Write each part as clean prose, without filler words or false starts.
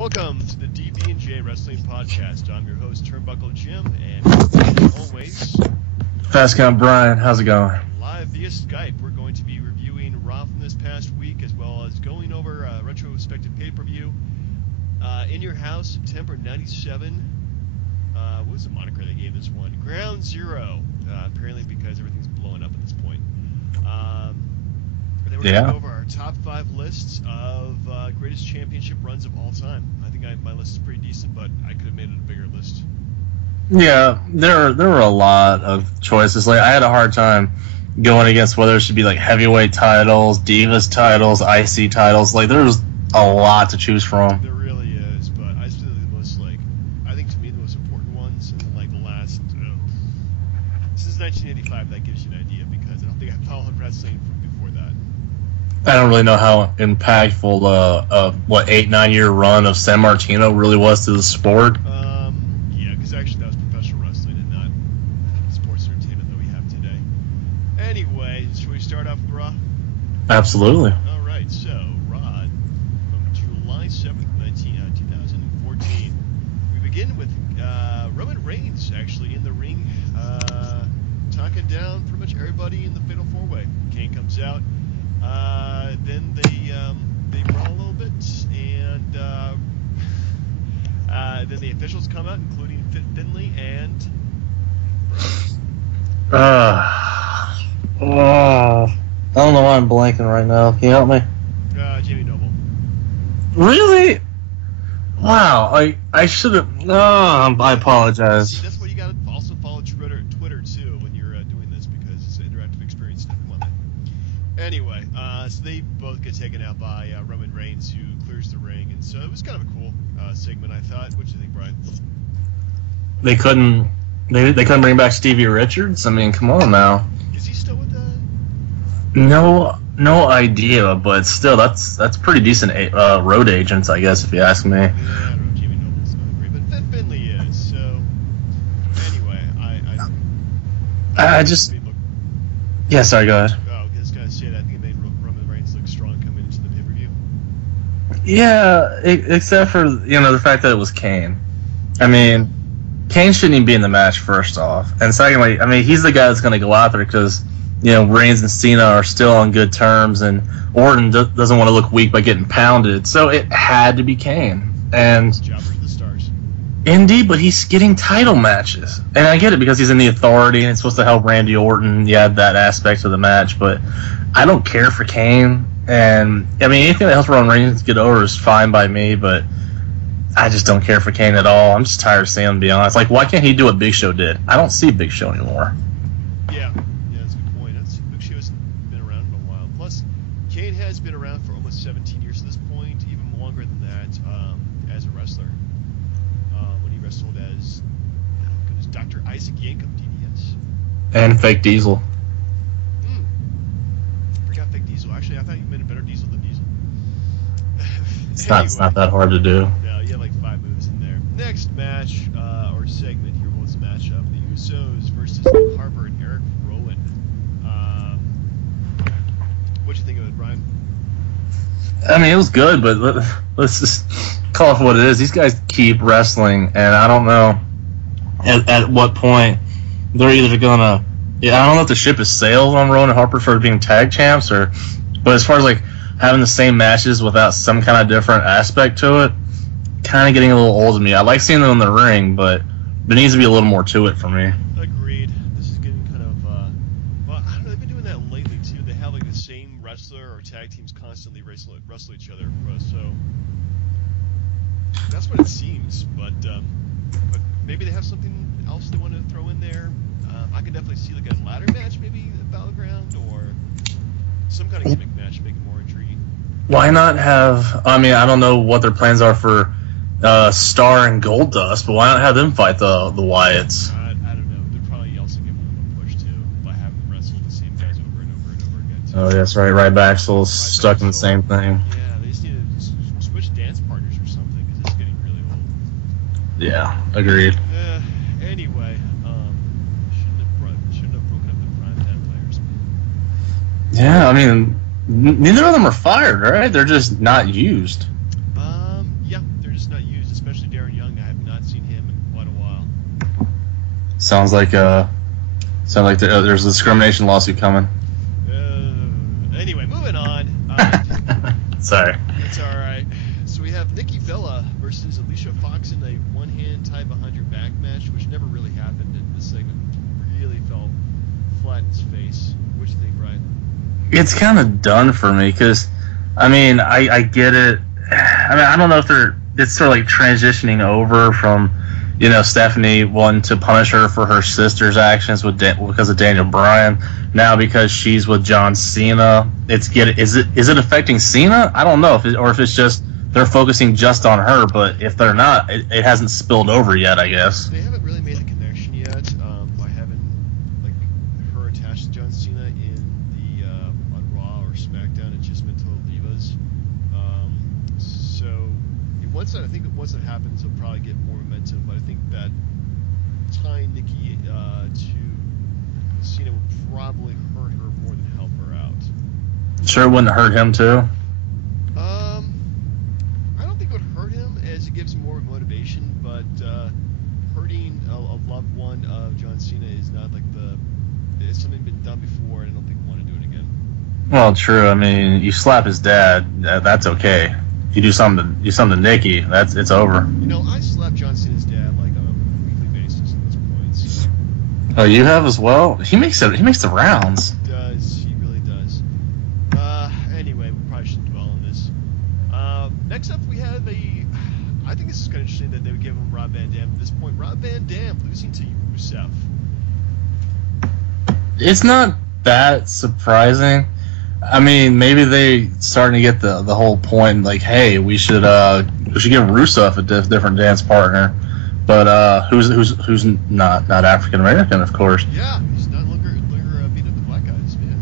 Welcome to the DB&J Wrestling Podcast. I'm your host, Turnbuckle Jim, and as always, Fast Count Brian, how's it going? Live via Skype, we're going to be reviewing Raw from this past week, as well as going over a retrospective pay-per-view. In Your House, September 97. What was the moniker they gave this one? Ground Zero, apparently because everything's blowing up at this point. Then we're going to go over our top 5 lists of greatest championship runs of all time. I think my list is pretty decent, but I could have made it a bigger list. Yeah, there were a lot of choices. Like, I had a hard time going against whether it should be like heavyweight titles, Divas titles, IC titles. Like, there's a lot to choose from. There really is, but I just feel the most, I think to me the most important ones in the last, since 1985, that gives you an idea, because I don't think I followed wrestling from before that. I don't really know how impactful the 8-9 year run of San Martino really was to the sport. Yeah, because actually that was professional wrestling and not sports entertainment that we have today. Anyway, should we start off with Raw? Absolutely. All right, so Raw from July 7th, 2014. We begin with Roman Reigns actually in the ring, talking down pretty much everybody in the Fatal 4-Way. Kane comes out. Then they brawl a little bit, and then the officials come out, including Finley and. I don't know why I'm blanking right now. Can you help me? Jamie Noble. Really? Wow, I should have. I apologize. See, that's why you got to also follow Twitter too when you're doing this, because it's an interactive experience. Come on, man. Anyway, so they both get taken out by Roman Reigns, who clears the ring, and so it was kind of a cool segment, I thought. What do you think, Brian? They couldn't bring back Stevie Richards. I mean, come on now. Is he still with the? No idea, but still, that's pretty decent road agents, I guess, if you ask me. Yeah, I don't know. Jamie Noble's not great, but Finley is. So anyway, I just. Yeah, sorry. Go ahead. Oh, I was gonna say that. I think it made Roman Reigns look strong coming into the pay-per-view. Yeah, except for the fact that it was Kane. I mean, Kane shouldn't even be in the match, first off, and secondly, I mean, he's the guy that's going to go out there because Reigns and Cena are still on good terms, and Orton doesn't want to look weak by getting pounded, so it had to be Kane. And Job for the stars. Indeed, but he's getting title matches, and I get it because he's in the Authority and it's supposed to help Randy Orton. Yeah, that aspect of the match, but I don't care for Kane. And I mean, anything that helps Roman Reigns get over is fine by me, but I just don't care for Kane at all. I'm just tired of seeing him, to be honest. Like, why can't he do what Big Show did? I don't see Big Show anymore. Yeah, that's a good point. Big Show hasn't been around in a while. Plus, Kane has been around for almost 17 years at this point, even longer than that as a wrestler. When he wrestled as Dr. Isaac Yankem, DDS. And Fake Diesel. Forgot Fake Diesel. Actually, I thought you meant a better Diesel than Diesel. It's not that hard to do. No, you have like 5 moves in there. Next match, or segment here was a matchup. The Usos versus Luke Harper and Eric Rowan. What'd you think of it, Brian? I mean, it was good, but let's just call it for what it is. These guys keep wrestling, and I don't know at what point they're either gonna. Yeah, I don't know if the ship is sailed on Rowan and Harper for being tag champs, but as far as like having the same matches without some kind of different aspect to it, kind of getting a little old to me. I like seeing them in the ring, but there needs to be a little more to it for me. Agreed. This is getting kind of, well, I don't know, they've been doing that lately too. They have like the same wrestler or tag teams constantly wrestle each other, so that's what it seems. But maybe they have something else they want to throw in there. I can definitely see like a ladder match, maybe a battleground, or some kind of gimmick match, make it more intriguing. Why not have? I mean, I don't know what their plans are for Star and Goldust, but why not have them fight the Wyatts? I don't know. They're probably also giving them a push too by having them wrestle the same guys over and over and over again. Too. Oh, that's right. Ryback's stuck in the same thing. Yeah, they just need to switch dance partners or something because it's getting really old. Yeah, agreed. Anyway, shouldn't have broken up the primetime players. Yeah, I mean, neither of them are fired, right? They're just not used. Yeah, they're just not especially Darren Young. I have not seen him in quite a while. Sounds like there's a discrimination lawsuit coming. Anyway, moving on. Sorry. It's all right. So we have Nikki Bella versus Alicia Fox in a one-hand tie 100 back match, which never really happened, and this segment really fell flat in its face. What do you think, Brian? It's kind of done for me because, I mean, I get it. I mean, I don't know if it's sort of like transitioning over from, Stephanie wanting to punish her for her sister's actions because of Daniel Bryan. Now because she's with John Cena, is it affecting Cena? I don't know if it's just they're focusing just on her. But if they're not, it hasn't spilled over yet, I guess. They haven't really made the connection yet by having her attached to John Cena in the on Raw or SmackDown. It's just been Total Divas. Once that happens, it'll probably get more momentum. But I think that tying Nikki to Cena would probably hurt her more than help her out. Sure, it wouldn't hurt him too. I don't think it would hurt him as it gives him more motivation. But hurting a loved one of John Cena is not it's something been done before, and I don't think we want to do it again. Well, true. I mean, you slap his dad, that's okay. If you do something to Nikki, it's over. I slap John Cena's dad on a weekly basis at this point. So. Oh, you have as well? He makes the rounds. He does. He really does. Anyway, we probably shouldn't dwell on this. Next up, we have I think this is kind of interesting that they would give him Rob Van Dam at this point. Rob Van Dam losing to Rusev. It's not that surprising. I mean, maybe they starting to get the whole point, like, hey, we should give Rusev a different dance partner, but who's not African American, of course. Yeah, he's not longer beating up the black guys, man.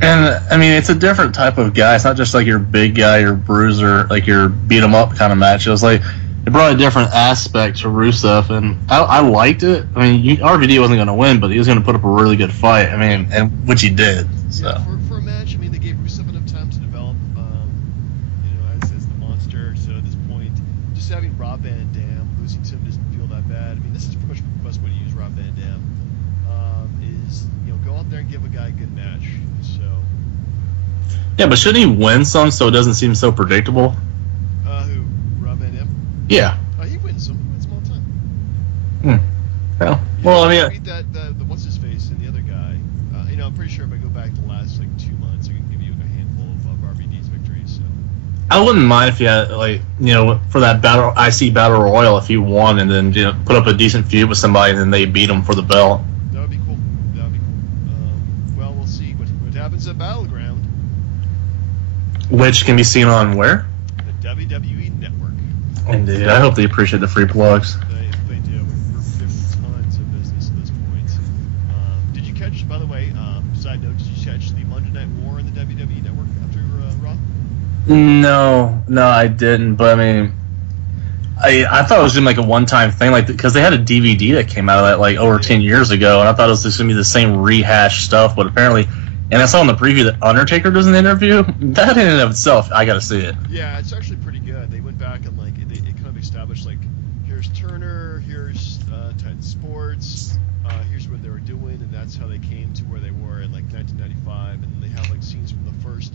And I mean, it's a different type of guy. It's not just like your big guy, your bruiser, like your beat 'em up kind of match. It was like it brought a different aspect to Rusev, and I liked it. I mean, RVD wasn't going to win, but he was going to put up a really good fight. I mean, and which he did. So. Yeah, for a match, I mean, they gave Rusev enough time to develop, as the monster. So at this point, just having Rob Van Dam losing to him doesn't feel that bad. I mean, this is pretty much the best way to use Rob Van Dam. Is go out there and give a guy a good match. So. Yeah, but shouldn't he win some so it doesn't seem so predictable? Who? Rob Van Dam? Yeah. He wins some. He wins them all the time. Well, I mean, beat the what's his face and the other guy. I'm pretty sure if I go back the last 2 months, I can give you a handful of RVD's victories. So. I wouldn't mind if you had for that IC battle royal if he won and then put up a decent feud with somebody and then they beat him for the belt. That would be cool. Well, we'll see what happens at Battleground. Which can be seen on where? The WWE Network. Indeed. I hope they appreciate the free plugs. They do. We're giving tons of business at this point. Did you catch, by the way, side note, did you catch the Monday Night War on the WWE Network after Raw? No, I didn't. But I mean, I thought it was just like a one-time thing, because they had a DVD that came out of that over 10 years ago, and I thought it was just gonna be the same rehashed stuff. But apparently, and I saw in the preview that Undertaker does an interview. That in and of itself, I gotta see it. Yeah, it's actually pretty good. They went back and it kind of established here's Turner, here's Titan Sports, here's what they were doing, and that's how they came to where they were in 1995. And they have scenes from the first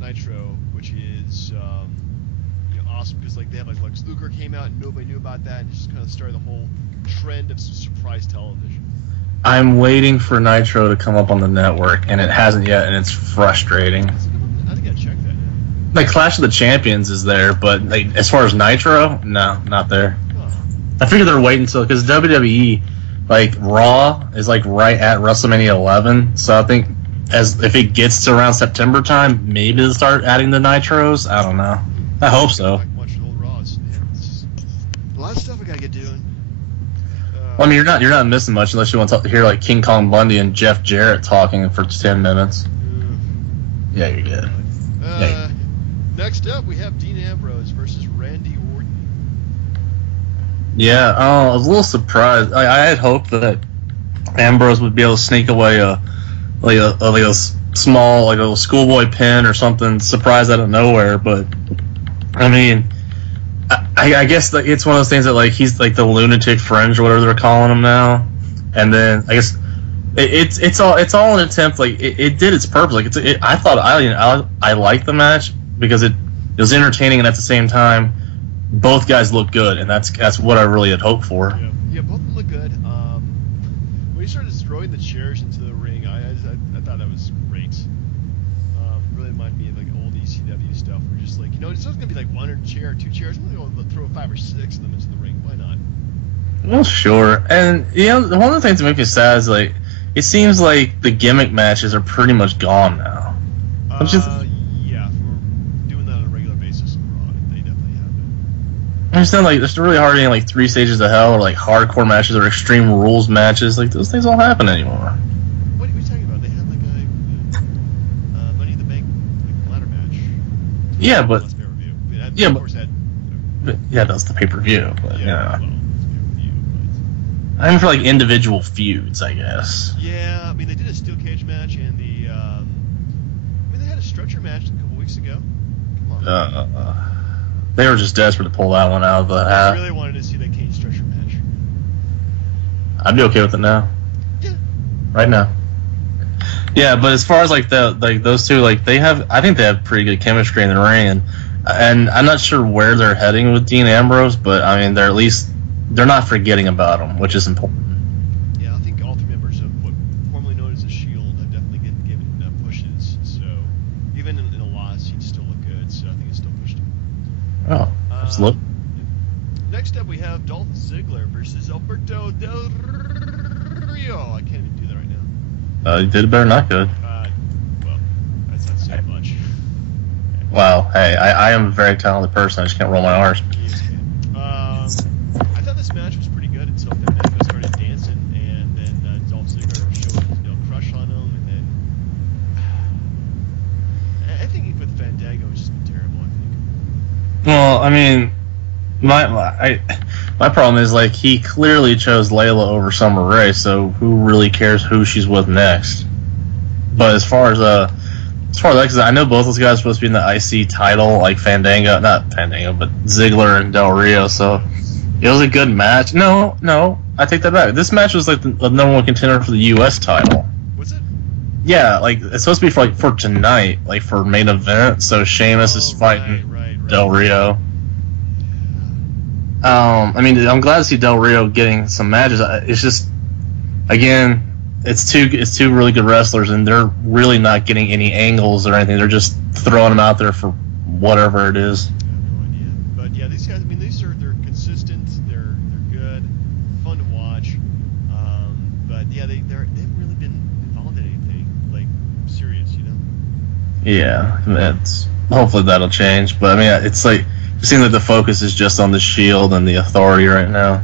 Nitro, which is awesome because they had Lex Luger came out and nobody knew about that, and it just kind of started the whole trend of surprise television. I'm waiting for Nitro to come up on the network, and it hasn't yet, and it's frustrating. I think I checked that now. Clash of the Champions is there, but as far as Nitro, no, not there. Huh. I figure they're waiting until, because WWE, Raw is right at WrestleMania 11, so I think if it gets to around September time, maybe they'll start adding the Nitros. I don't know. I hope so. Watching old Raws. Man, it's just a lot of stuff I gotta get doing. Well, I mean, you're not missing much unless you want to hear King Kong Bundy and Jeff Jarrett talking for 10 minutes. Yeah, you're good. Next up, we have Dean Ambrose versus Randy Orton. Yeah, I was a little surprised. I had hoped that Ambrose would be able to sneak away a small, a schoolboy pin or something, surprise out of nowhere. But I mean, I guess like it's one of those things that like he's like the lunatic fringe or whatever they're calling him now, and then I guess it's all an attempt. Like it did its purpose. Like I thought I liked the match because it was entertaining, and at the same time, both guys look good, and that's what I really had hoped for. Yeah, both of them look good. When he started throwing the chairs into the ring, I thought that was great. Really reminded me of like old ECW stuff. Where just like, it's not gonna be like one chair or two chairs. I'm gonna go throw 5 or 6 of them into the ring. Why not? Well, sure. And one of the things that makes me sad is like it seems like the gimmick matches are pretty much gone now. Yeah, for doing that on a regular basis on Raw, they definitely have it. I understand like there's really hardly any like 3 Stages of Hell or like hardcore matches or Extreme Rules matches. Like those things don't happen anymore. What are you talking about? They had like a Money in the Bank like ladder match. Yeah, but of course that was the pay-per-view. But yeah. Well, I mean, for like individual feuds, I guess. Yeah, I mean they did a steel cage match and they had a stretcher match a couple weeks ago. Come on. They were just desperate to pull that one out of the hat. I really wanted to see that cage stretcher match. I'd be okay with it now. Yeah. Right now. Yeah, but as far as like those two, like I think they have pretty good chemistry in the ring, and I'm not sure where they're heading with Dean Ambrose, but I mean they're not forgetting about him, which is important. Yeah, I think all 3 members of what formerly known as the Shield have definitely been given pushes. So even in a loss, he'd still look good. So I think it still pushed him. Oh, absolutely. Next up, we have Dolph Ziggler versus Alberto Del Rio. I can't even do that right now. You did better not good. Well, that's not saying much. Wow. Hey, I am a very talented person. I just can't roll my R's. Yes, I thought this match was pretty good until Fandango started dancing, and then Dolph Ziggler showed his crush on him, and then I think he put Fandango has just been terrible. I think. Well, I mean, my problem is like he clearly chose Layla over Summer Rae, so who really cares who she's with next? But as far as that, because I know both those guys are supposed to be in the IC title, like not Fandango, but Ziggler and Del Rio. So it was a good match. No, I take that back. This match was like the number 1 contender for the U.S. title. Was it? Yeah, like it's supposed to be for tonight, like for main event. So Sheamus is fighting Del Rio. I mean, I'm glad to see Del Rio getting some matches. It's just, again, it's two really good wrestlers, and they're really not getting any angles or anything. They're just throwing them out there for whatever it is. I have no idea. But yeah, these guys, I mean, they're consistent. They're good, fun to watch. But yeah, they haven't really been involved in anything like serious, Yeah, hopefully that'll change. But I mean, it's like it seems like the focus is just on the Shield and the Authority right now.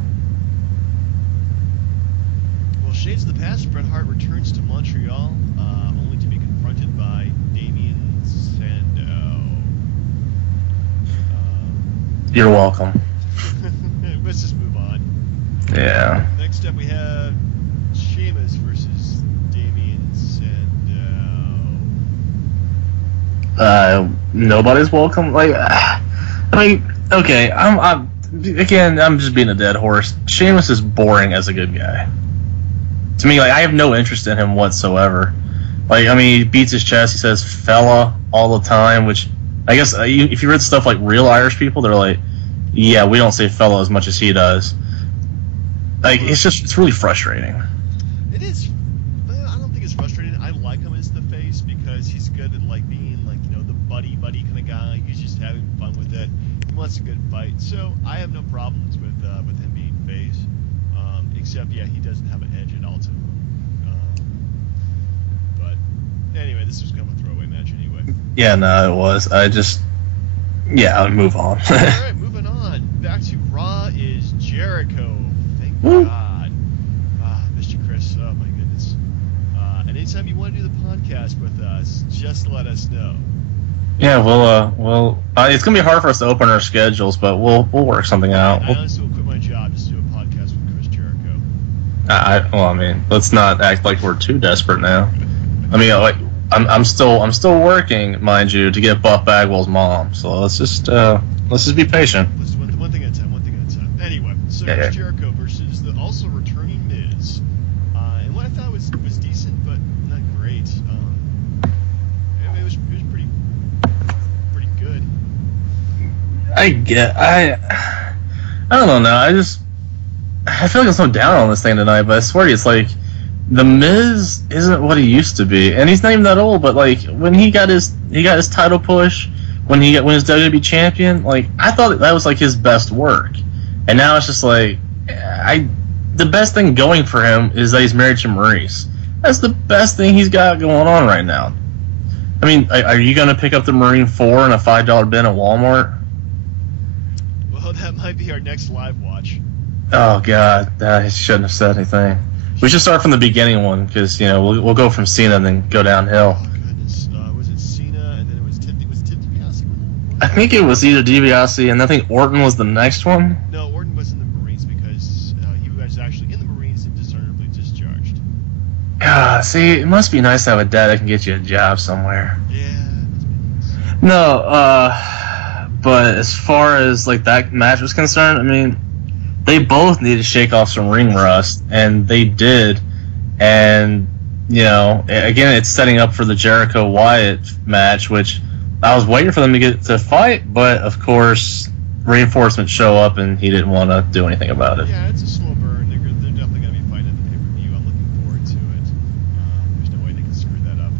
Well, shades of the past. Bret Hart returns to Montreal, only to be confronted by Damien Sandow. You're welcome. Let's just move on. Yeah. Next up, we have Sheamus versus Damien Sandow. Nobody's welcome. Like, I mean, okay, I'm just being a dead horse. Sheamus is boring as a good guy. To me, like, I have no interest in him whatsoever. Like, I mean, he beats his chest. He says "fella" all the time, which I guess if you read stuff like real Irish people, they're like, yeah, we don't say "fella" as much as he does. Like, it's really frustrating. It is. I don't think it's frustrating. I like him as the face because he's good at like being like the buddy kind of guy. He's just having fun with it. He wants a good fight, so I have no problems with him being face. Except he doesn't have an edge at all to him. But anyway, this was kind of a throwaway match anyway. Yeah, no, it was. I'll move on. All right, moving on. Back to Raw is Jericho. Thank God. Missed you, Chris. Oh my goodness. And anytime you want to do the podcast with us, just let us know. Yeah, it's gonna be hard for us to open our schedules, but we'll work something out. I honestly will quit my job just to do a podcast with Chris Jericho. I mean, let's not act like we're too desperate now. I mean, like, I'm still working, mind you, to get Buff Bagwell's mom. So let's just be patient. Listen, the one thing I So Yeah, Chris yeah. Jericho versus the also returning Miz. And what I thought was decent, but not great. It was pretty good. I don't know. I feel like I'm so down on this thing tonight, but I swear to you, it's like the Miz isn't what he used to be, and he's not even that old. But like when he got his title push, when he was WWE champion, like I thought that was like his best work, and now it's just like the best thing going for him is that he's married to Maurice. That's the best thing he's got going on right now. I mean, are you going to pick up the Marine 4 in a $5 bin at Walmart? Well, that might be our next live watch. Oh God, I shouldn't have said anything. We should start from the beginning one because we'll go from Cena and then go downhill. Oh goodness, was it Cena and then it was Ted DiBiase? I think it was either DiBiase and I think Orton was the next one. No, Orton was in the Marines because he was actually in the Marines and dishonorably discharged. See, it must be nice to have a dad that can get you a job somewhere. Yeah, that's nice. No, but as far as like that match was concerned, I mean, they both need to shake off some ring rust, and they did. And again, it's setting up for the Jericho Wyatt match, which I was waiting for them to get to fight, but of course, reinforcements show up, and he didn't want to do anything about it. Yeah, it's a slow burn. They're definitely going to be fighting at the pay-per-view. I'm looking forward to it. There's no way they can screw that up.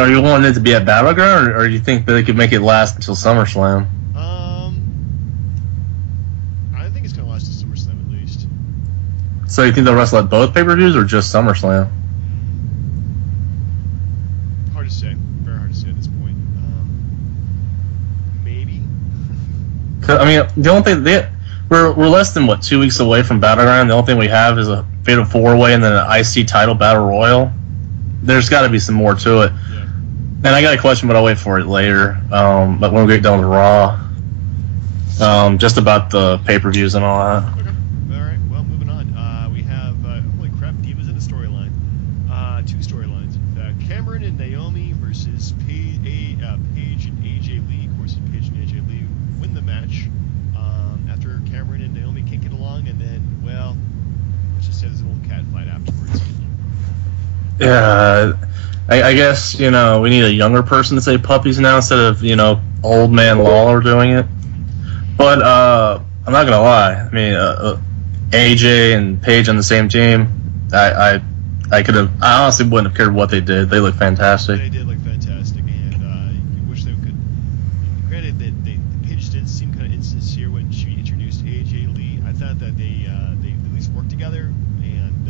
Are you wanting it to be at Battleground, or do you think that they could make it last until SummerSlam? I think it's going to last to SummerSlam at least. So you think they'll wrestle at both pay-per-views or just SummerSlam? Hard to say. Very hard to say at this point. Maybe. I mean, the only thing we're less than 2 weeks away from Battleground. The only thing we have is a Fatal 4-Way and then an IC title Battle Royal. There's got to be some more to it. Yeah. And I got a question, but I'll wait for it later. But when we get down to Raw, just about the pay-per-views and all that. Okay. All right. Well, moving on. We have holy crap, Divas in a storyline. Two storylines. Cameron and Naomi versus Paige and AJ Lee. Of course, Paige and AJ Lee win the match after Cameron and Naomi can't get along, and then, well, let's just say there's a little cat fight afterwards. Yeah, I guess we need a younger person to say puppies now instead of old man Lawler doing it. But I'm not gonna lie. I mean, AJ and Paige on the same team. I honestly wouldn't have cared what they did. They look fantastic. They did look fantastic, and you wish they could. Granted, that Paige did seem kind of insincere when she introduced AJ Lee. I thought that they at least worked together, and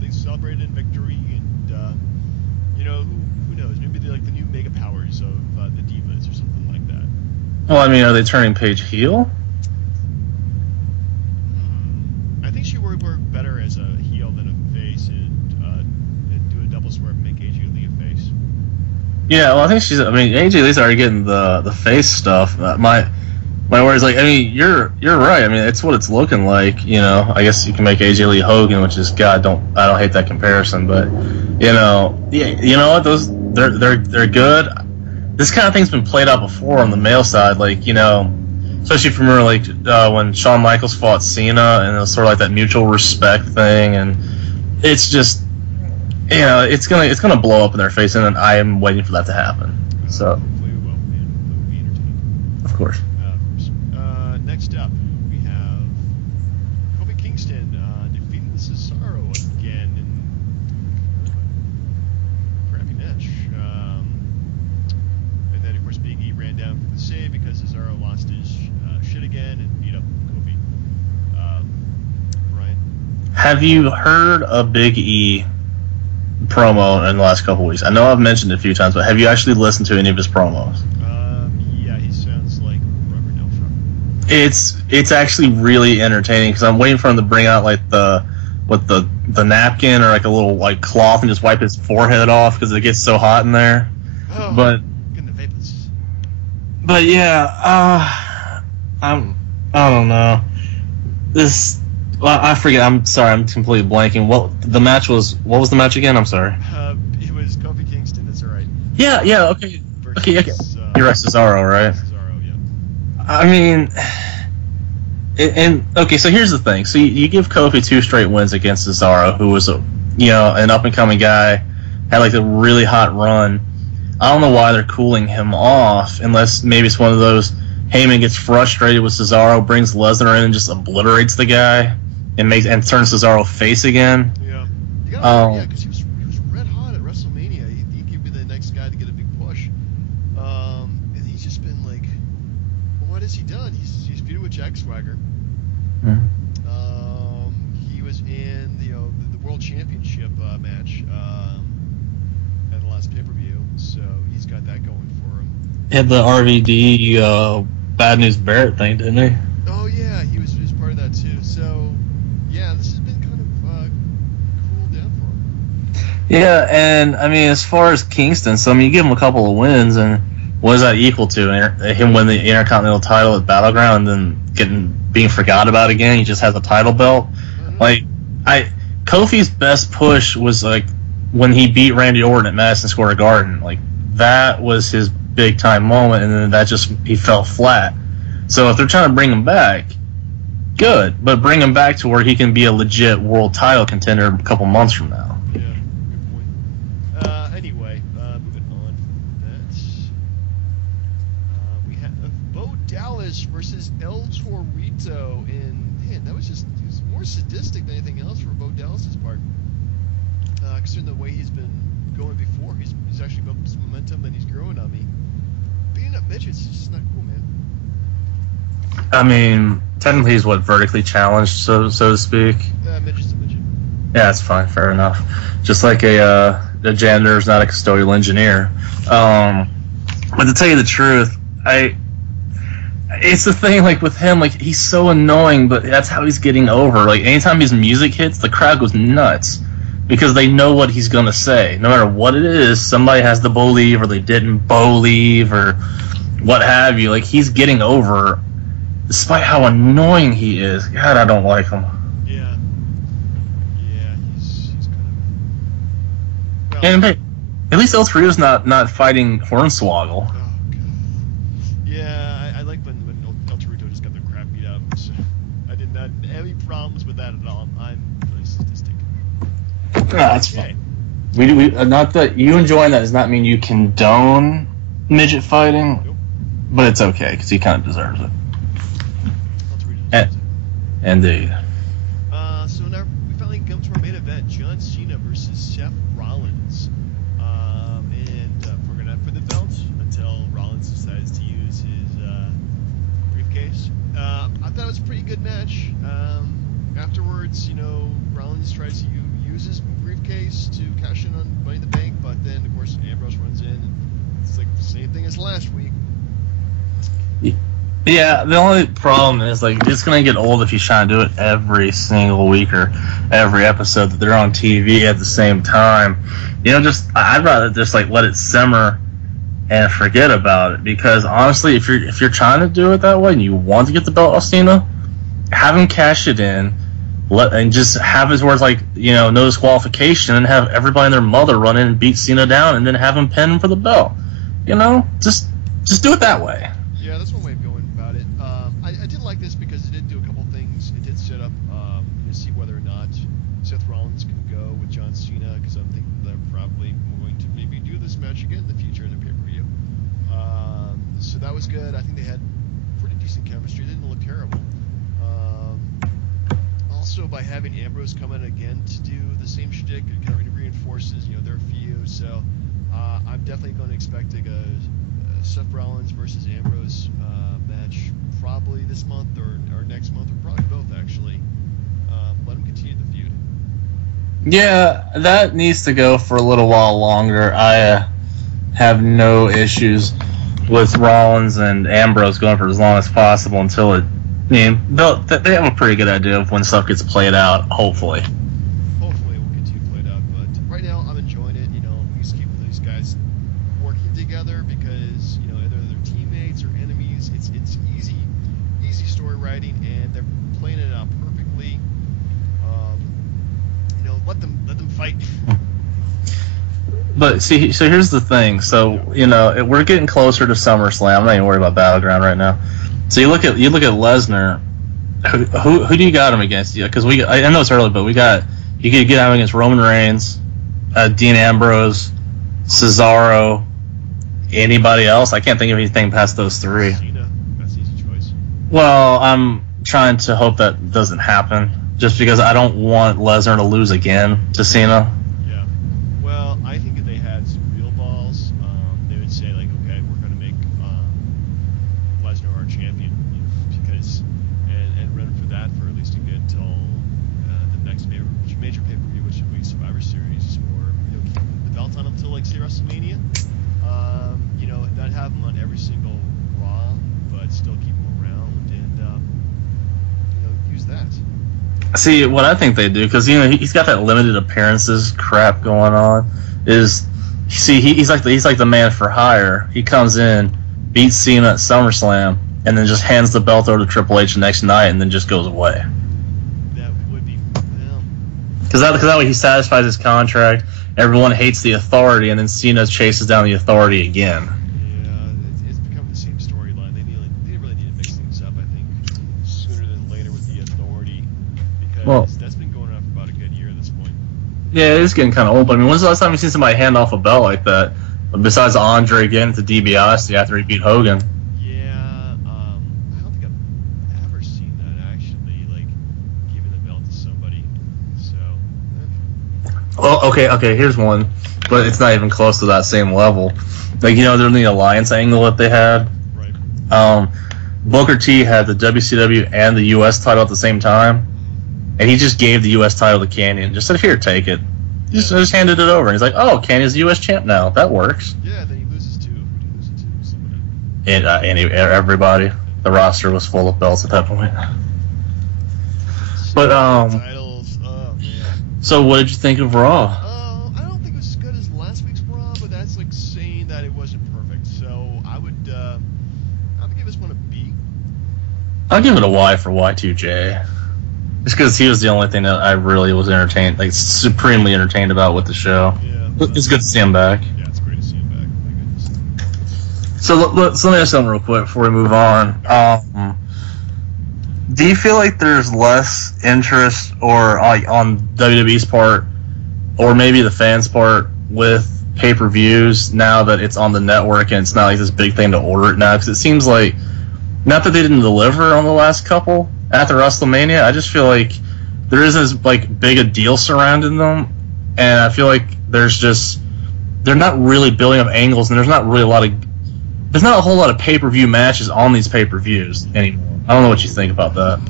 they celebrated victory, and who knows? Maybe they're like the new mega powers of the Divas or something like that. Well, I mean, are they turning Paige heel? I think she would work better as a heel than a face, and do a double swerve and make AJ Lee a face. Yeah, well, I think AJ Lee's already getting the face stuff. My words, like, I mean, you're right. I mean, it's what it's looking like. I guess you can make AJ Lee Hogan, which is I don't hate that comparison, but what, those they're good. This kind of thing's been played out before on the male side, like especially if you remember like when Shawn Michaels fought Cena, and it was sort of like that mutual respect thing, and it's just it's gonna blow up in their face, and I am waiting for that to happen. So Hopefully we will, and hopefully we'll be entertained. of course. Next up, we have Kofi Kingston defeating Cesaro again in a crappy match. And then, of course, Big E ran down for the save because Cesaro lost his shit again and beat up Kofi. Brian? Have you heard a Big E promo in the last couple weeks? I know I've mentioned it a few times, but have you actually listened to any of his promos? Yeah, he sounds like Robert Nelson. It's actually really entertaining because I'm waiting for him to bring out like the napkin or like a little like cloth and just wipe his forehead off because it gets so hot in there. Oh, But getting the vapors. yeah, I don't know. I forget. I'm sorry. I'm completely blanking. What was the match again? I'm sorry. It was Kofi Kingston. That's all right. Yeah. Okay. Okay. Versus, You're right, Cesaro, right? Cesaro, yeah. I mean, And okay, so here's the thing. So you give Kofi 2 straight wins against Cesaro, who was an up and coming guy, had like a really hot run. I don't know why they're cooling him off, unless maybe it's one of those Heyman gets frustrated with Cesaro, brings Lesnar in and just obliterates the guy and turns Cesaro face again. Yeah, because he was red hot at WrestleMania. He could be the next guy to get a big push. And he's just been like, well, what has he done? He's feuded with Jack Swagger. He was in the World Championship match at the last pay-per-view, so he's got that going for him. He had the RVD Bad News Barrett thing, didn't he? Oh yeah, he was part of that too. So yeah, this has been kind of cool down for him. Yeah, and I mean, as far as Kingston, so I mean, you give him a couple of wins, and what is that equal to? Him win the Intercontinental title at Battleground, and then being forgot about again. He just has a title belt. Mm-hmm. Kofi's best push was like when he beat Randy Orton at Madison Square Garden. Like that was his big time moment, and then he fell flat. So if they're trying to bring him back, good, but bring him back to where he can be a legit world title contender a couple months from now. Yeah, good point. Anyway, moving on from that, we have Bo Dallas versus El Torito, and man, that was more sadistic than anything else for Bo Dallas's part. Considering the way he's been going before, he's actually built some momentum and he's growing on me. Beating up midgets is just not cool, man. I mean, technically he's vertically challenged, so to speak. Midget's a midget. Yeah, that's fine, fair enough. Just like a janitor is not a custodial engineer. But to tell you the truth, it's the thing, like with him, like he's so annoying, but that's how he's getting over. Like anytime his music hits, the crowd goes nuts. Because they know what he's going to say. No matter what it is, somebody has to believe or they didn't believe or what have you. Like, he's getting over, despite how annoying he is. God, I don't like him. Yeah. Yeah, he's kind of... Well, and hey, at least El Torito's not fighting Hornswoggle. Oh, God. Yeah, I like when El Torito just got their crap beat up. So I did not have any problems with that at all. I'm really sadistic. That's fine. We not that you enjoying that does not mean you condone midget fighting, Nope. but it's okay because he kind of deserves it. Indeed. So now we finally come to our main event: John Cena versus Seth Rollins. We're gonna for the belt until Rollins decides to use his briefcase. I thought it was a pretty good match. Afterwards, Rollins tries to use his briefcase to cash in on Money in the Bank, but then of course Ambrose runs in, and it's like the same thing as last week. Yeah, the only problem is like it's gonna get old if you try to do it every single week or every episode that they're on TV at the same time. I'd rather just like let it simmer and forget about it, because honestly, if you're trying to do it that way and you want to get the belt off Cena, have him cash it in. And just have his words like, no disqualification, and have everybody and their mother run in and beat Cena down, and then have him pin him for the belt. Just do it that way. Yeah, that's one way of going about it. I did like this because it did do a couple things. It did set up to see whether or not Seth Rollins can go with John Cena, because I'm thinking they're probably going to maybe do this match again in the future in a pay-per-view. So that was good. I think they had pretty decent chemistry. It didn't look terrible. Also, by having Ambrose come in again to do the same shtick, it kind of reinforces, their feud. So I'm definitely going to expect a Seth Rollins versus Ambrose match probably this month or next month, or probably both actually. Let them continue the feud. Yeah, that needs to go for a little while longer. I have no issues with Rollins and Ambrose going for as long as possible until it. They have a pretty good idea of when stuff gets played out, hopefully. Hopefully it will continue played out, but right now I'm enjoying it. We just keep these guys working together because, either they're teammates or enemies. It's easy story writing, and they're playing it out perfectly. Let them fight. But see, so here's the thing. So we're getting closer to SummerSlam. I'm not even worried about Battleground right now. So you look at Lesnar, Who do you got him against? Yeah, because I know it's early, but you could get him against Roman Reigns, Dean Ambrose, Cesaro, anybody else. I can't think of anything past those three. Cena, that's an easy choice. Well, I'm trying to hope that doesn't happen, just because I don't want Lesnar to lose again to Cena. Yeah. Well, I think if they had some real balls, they would say like, okay, we're going to make Lesnar our champion, because and run for that for at least a good until the next major pay-per-view, which would be Survivor Series, or keep the belt on him until like say WrestleMania. Not have him on every single Raw, but still keep him around and use that. See, what I think they do, because he's got that limited appearances crap going on. He's like the man for hire. He comes in, beats Cena at SummerSlam, and then just hands the belt over to Triple H the next night, and then just goes away. That would be because that way he satisfies his contract. Everyone hates the Authority, and then Cena chases down the Authority again. Yeah, it's become the same storyline. They really need to mix things up, I think, sooner than later with the Authority, because that's been going on for about a good year at this point. Yeah, it's getting kind of old. But I mean, when's the last time you seen somebody hand off a belt like that? Besides Andre getting to DiBiase after he beat Hogan. Yeah, I don't think I've ever seen that actually, like giving the belt to somebody. So. Well, okay, here's one, but it's not even close to that same level. Like, during the alliance angle that they had, Right. Booker T had the WCW and the US title at the same time, and he just gave the US title to Canyon. Just said, here, take it. Just handed it over, and he's like, oh, Canyon's the US champ now. That works. Yeah, then he loses to somebody. And everybody, the roster was full of belts at that point. But, Titles, oh, man. So what did you think of Raw? I don't think it was as good as last week's Raw, but that's like saying that it wasn't perfect. So I would give this one a B. I'll give it a Y for Y2J. Just because he was the only thing that I really was entertained, like supremely entertained about with the show. Yeah, It's good to see him back. Yeah, it's great to see him back. My goodness. So let me ask something real quick before we move on. Do you feel like there's less interest or on WWE's part, or maybe the fans' part, with pay-per-views now that it's on the network and it's not like this big thing to order it now? Because it seems like, not that they didn't deliver on the last couple after WrestleMania, I just feel like there isn't as big a deal surrounding them, and I feel like they're not really building up angles, and there's not a whole lot of pay-per-view matches on these pay-per-views anymore. I don't know what you think about that. I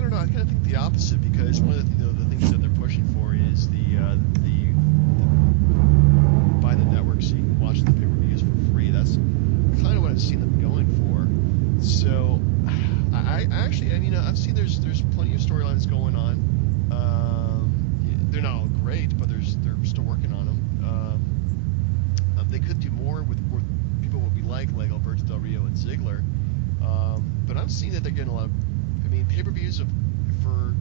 don't know. I kind of think the opposite, because one of the things that they're pushing for is the buy the network so you can watch the pay-per-views for free. That's kind of what I've seen them going for. So I actually, I've seen there's plenty of storylines going on. They're not all great, but they're still working on them. They could do more with people would be like Alberto Del Rio and Ziggler. But I'm seeing that they're getting a lot of, pay-per-views for,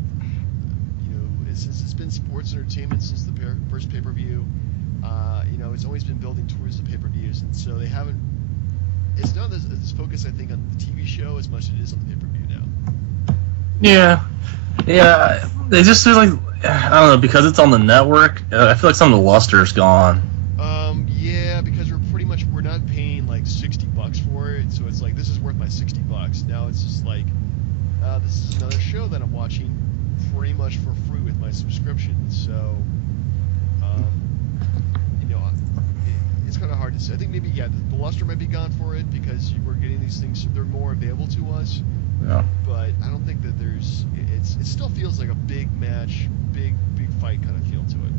since it's been sports entertainment since the first pay-per-view, it's always been building towards the pay-per-views, and so it's not as focused, I think, on the TV show as much as it is on the pay-per-view now. Yeah, they just feel like, I don't know, because it's on the network, I feel like some of the luster is gone. Yeah, because we're not paying like $60 for it, so it's like, this is worth my $60. Now it's just like, this is another show that I'm watching pretty much for free with my subscription. So, it's kind of hard to say. I think maybe the luster might be gone for it because we're getting these things; they're more available to us. Yeah. But I don't think that it still feels like a big match, big fight kind of feel to it.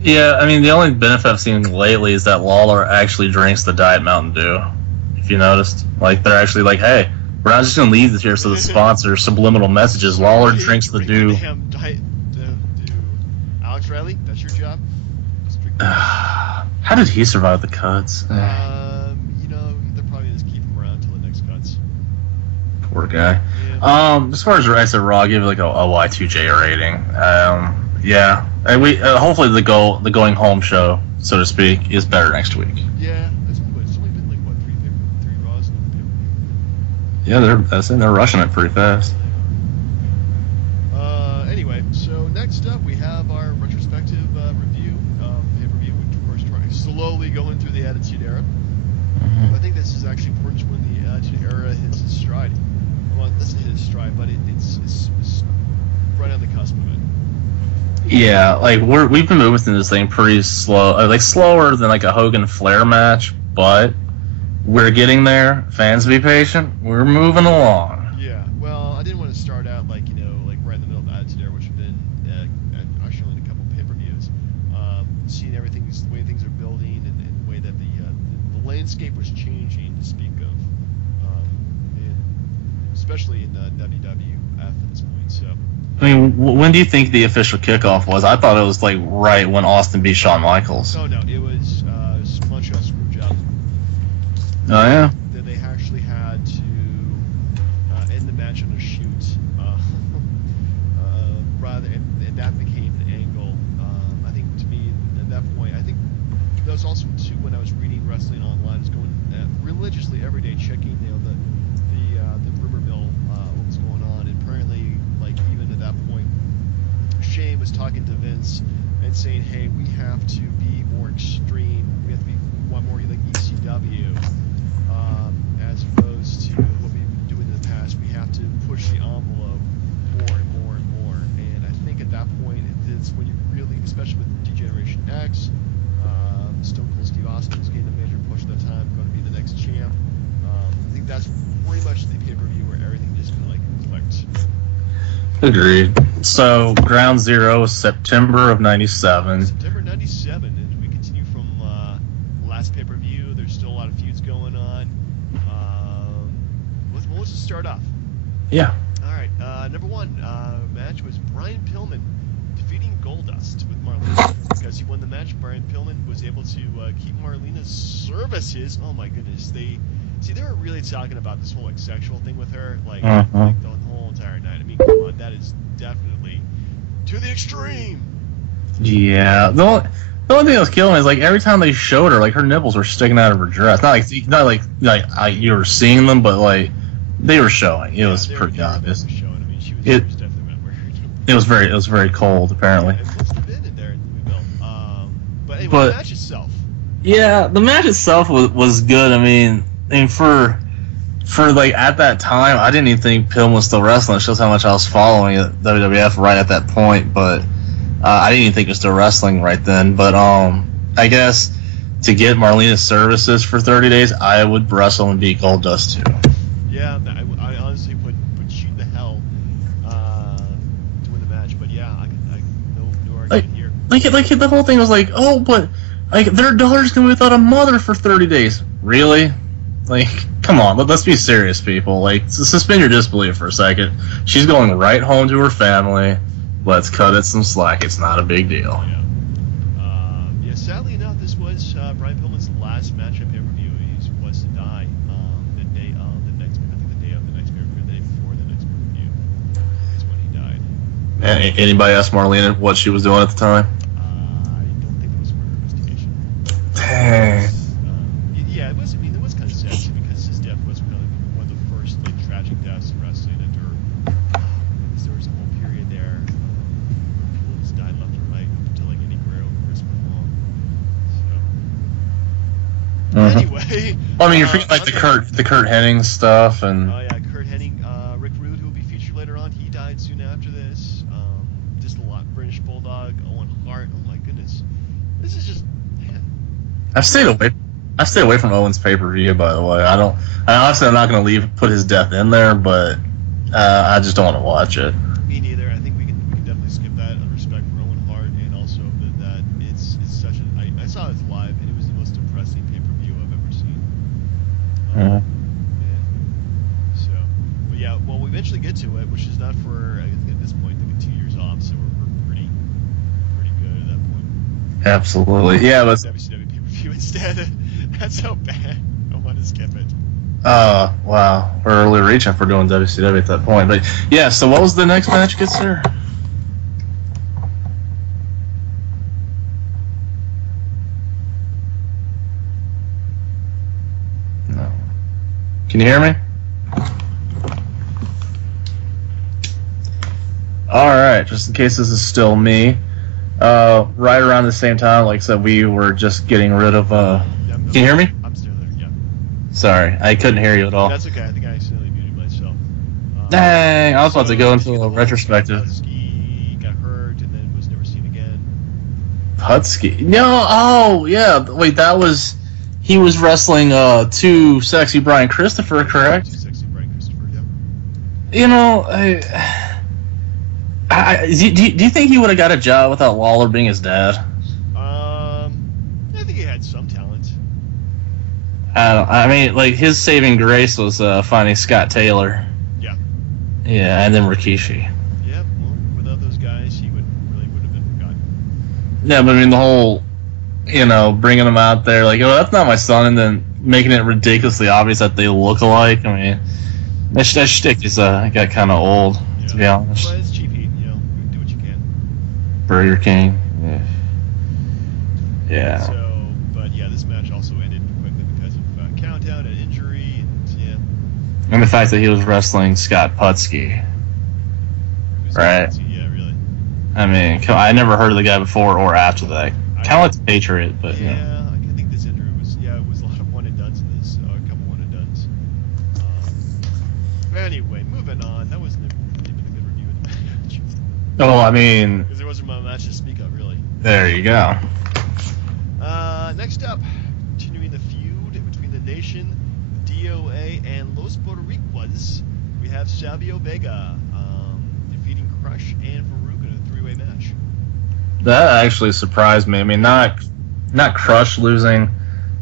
Yeah, the only benefit I've seen lately is that Lawler actually drinks the Diet Mountain Dew. If you noticed, like, they're actually like, hey, we're not just going to leave this here so the sponsor subliminal messages. Lawler drinks the Dew. Damn Diet Dew. Alex Riley, that's your job. How did he survive the cuts? They're probably just keep him around until the next cuts. Poor guy. Yeah. As far as I said, Raw, I give it like a Y2J rating. Yeah, and hopefully the going home show, so to speak, is better next week. Yeah, it's only been like what, three Raws and a pay-per-view. Yeah, they're rushing it pretty fast. next up, we have our retrospective review of pay-per-view, which of course trying slowly going through the Attitude Era. I think this is actually important when the Attitude Era hits its stride. Well, it doesn't hit its stride, but it's right on the cusp of it. Yeah, like we've been moving through this thing pretty slow, like slower than like a Hogan Flair match, but we're getting there. Fans, be patient. We're moving along. Yeah. Well, I didn't want to start out like like right in the middle of the Attitude Era, which have been actually only a couple pay-per-views. Seeing everything, the way things are building, and the way that the landscape was changing to speak of, especially in WWF at this point. So. I mean, when do you think the official kickoff was? I thought it was like right when Austin beat Shawn Michaels. Oh no, it was Montreal Screwjob. Oh yeah. That they actually had to end the match on a shoot, rather, and that became an angle. I think to me at that point, I think that was also too when I was reading wrestling online. I was going religiously every day checking, the rumor mill, what was going on, and apparently, like even at that point, Shane was talking to Vince and saying, "Hey, we have to be more extreme. We have to be more like ECW, as opposed to what we've been doing in the past. We have to push the envelope more and more and more." And I think at that point, it's when you really, especially with D-Generation X, Stone Cold Steve Austin was getting a major push at the time, going to be the next champ. I think that's pretty much the pay-per-view where everything just kind of like clicked. Agreed. So, Ground Zero was September of '97. September '97, and we continue from last pay-per-view. There's still a lot of feuds going on. Let's just start off. Yeah. All right. Number one match was Brian Pillman defeating Goldust with Marlena. Because he won the match, Brian Pillman was able to keep Marlena's services. Oh my goodness, they were really talking about this whole like sexual thing with her, like the whole entire night. I mean, come on, that is definitely to the extreme. Yeah. The only thing that was killing me is like every time they showed her, like her nipples were sticking out of her dress. Not like you were seeing them, but like they were showing. It was pretty obvious. I mean, she was definitely not wearing it was very cold apparently. Yeah, it must have been in there in the middle. But anyway, the match itself. Yeah, the match itself was good. I mean for like at that time, I didn't even think Pillman was still wrestling. It shows how much I was following WWF right at that point. But I didn't even think he was still wrestling right then. But I guess to get Marlena's services for 30 days, I would wrestle and beat Goldust too. Yeah, I honestly would shoot the hell to win the match. But yeah, no argument here. Like the whole thing was like, oh, but like their daughter's gonna be without a mother for 30 days. Really? Like, come on, let's be serious, people. Like, suspend your disbelief for a second. She's going right home to her family. Let's cut it some slack. It's not a big deal. Yeah. Sadly enough, this was Brian Pillman's last match at pay-per-view. He was to die the day of the next. I think the day of the next pay-per-view, the day before the next pay-per-view is when he died. Anybody ask Marlena what she was doing at the time? I don't think it was murder investigation. Dang. Yeah, it was. I mean, it was kind of sad too, because his death was really one of the first like tragic deaths in wrestling. Because there was a whole period there where people just died left and right until like Eddie Guerrero and Chris Benoit. So anyway, I mean, you're freaking like the Kurt Hennig stuff and. Oh yeah, Kurt Hennig, Rick Rude, who will be featured later on. He died soon after this. Just a lot. British Bulldog, Owen Hart. Oh my goodness, this is just man. I've stayed away from Owen's pay-per-view, by the way. I'm not going to put his death in there, but I just don't want to watch it. Me neither. I think we can definitely skip that out of respect for Owen Hart, and also that it's such an. I saw it live, and it was the most depressing pay-per-view I've ever seen. Yeah. So, but yeah, well, we eventually get to it, which is not for I think at this point, I think 2 years off, so we're pretty good at that point. Absolutely, yeah, but WCW pay-per-view instead. That's so bad. I want to skip it. Wow. We're really reaching for doing WCW at that point. But yeah, so what was the next match, good sir? No. Can you hear me? All right, just in case this is still me. Right around the same time, like I said, we were just getting rid of. Can you hear me? I'm still there. Yeah. Sorry, I couldn't hear you at all. That's okay. I think I accidentally muted myself. Dang, I was about to go into a retrospective. Husky got hurt and then was never seen again. Hutsky? No, oh yeah. Wait, he was wrestling Too Sexy Brian Christopher, correct? Too Sexy Brian Christopher. Yeah. You know, do you think he would have got a job without Lawler being his dad? I think he had some talent. I mean, like his saving grace was finding Scott Taylor. Yeah. Yeah, and then Rikishi. Yeah. Well, without those guys, he would have been forgotten. Yeah, but I mean the whole, bringing them out there like, oh, that's not my son, and then making it ridiculously obvious that they look alike. I mean, that shtick is got kind of old, to be honest. But it's cheap heat, do what you can. Burger King. Yeah. So, but yeah, this match also ended quickly because of countdown and injury, and And the fact that he was wrestling Scott Putsky. Right. Yeah, really. I mean, I never heard of the guy before or after that. Kind of like the Patriot, but yeah. I think this injury was it was a lot of one and dones in this, a couple one and dones. Anyway, moving on. That wasn't even a good review of the match. Oh, I mean, Because there wasn't much match to speak of, really. there you go. Next up, continuing the feud between the Nation, DOA, and Los Puerto Ricos, we have Savio Vega defeating Crush and Farouk in a three-way match. That actually surprised me. I mean, not Crush losing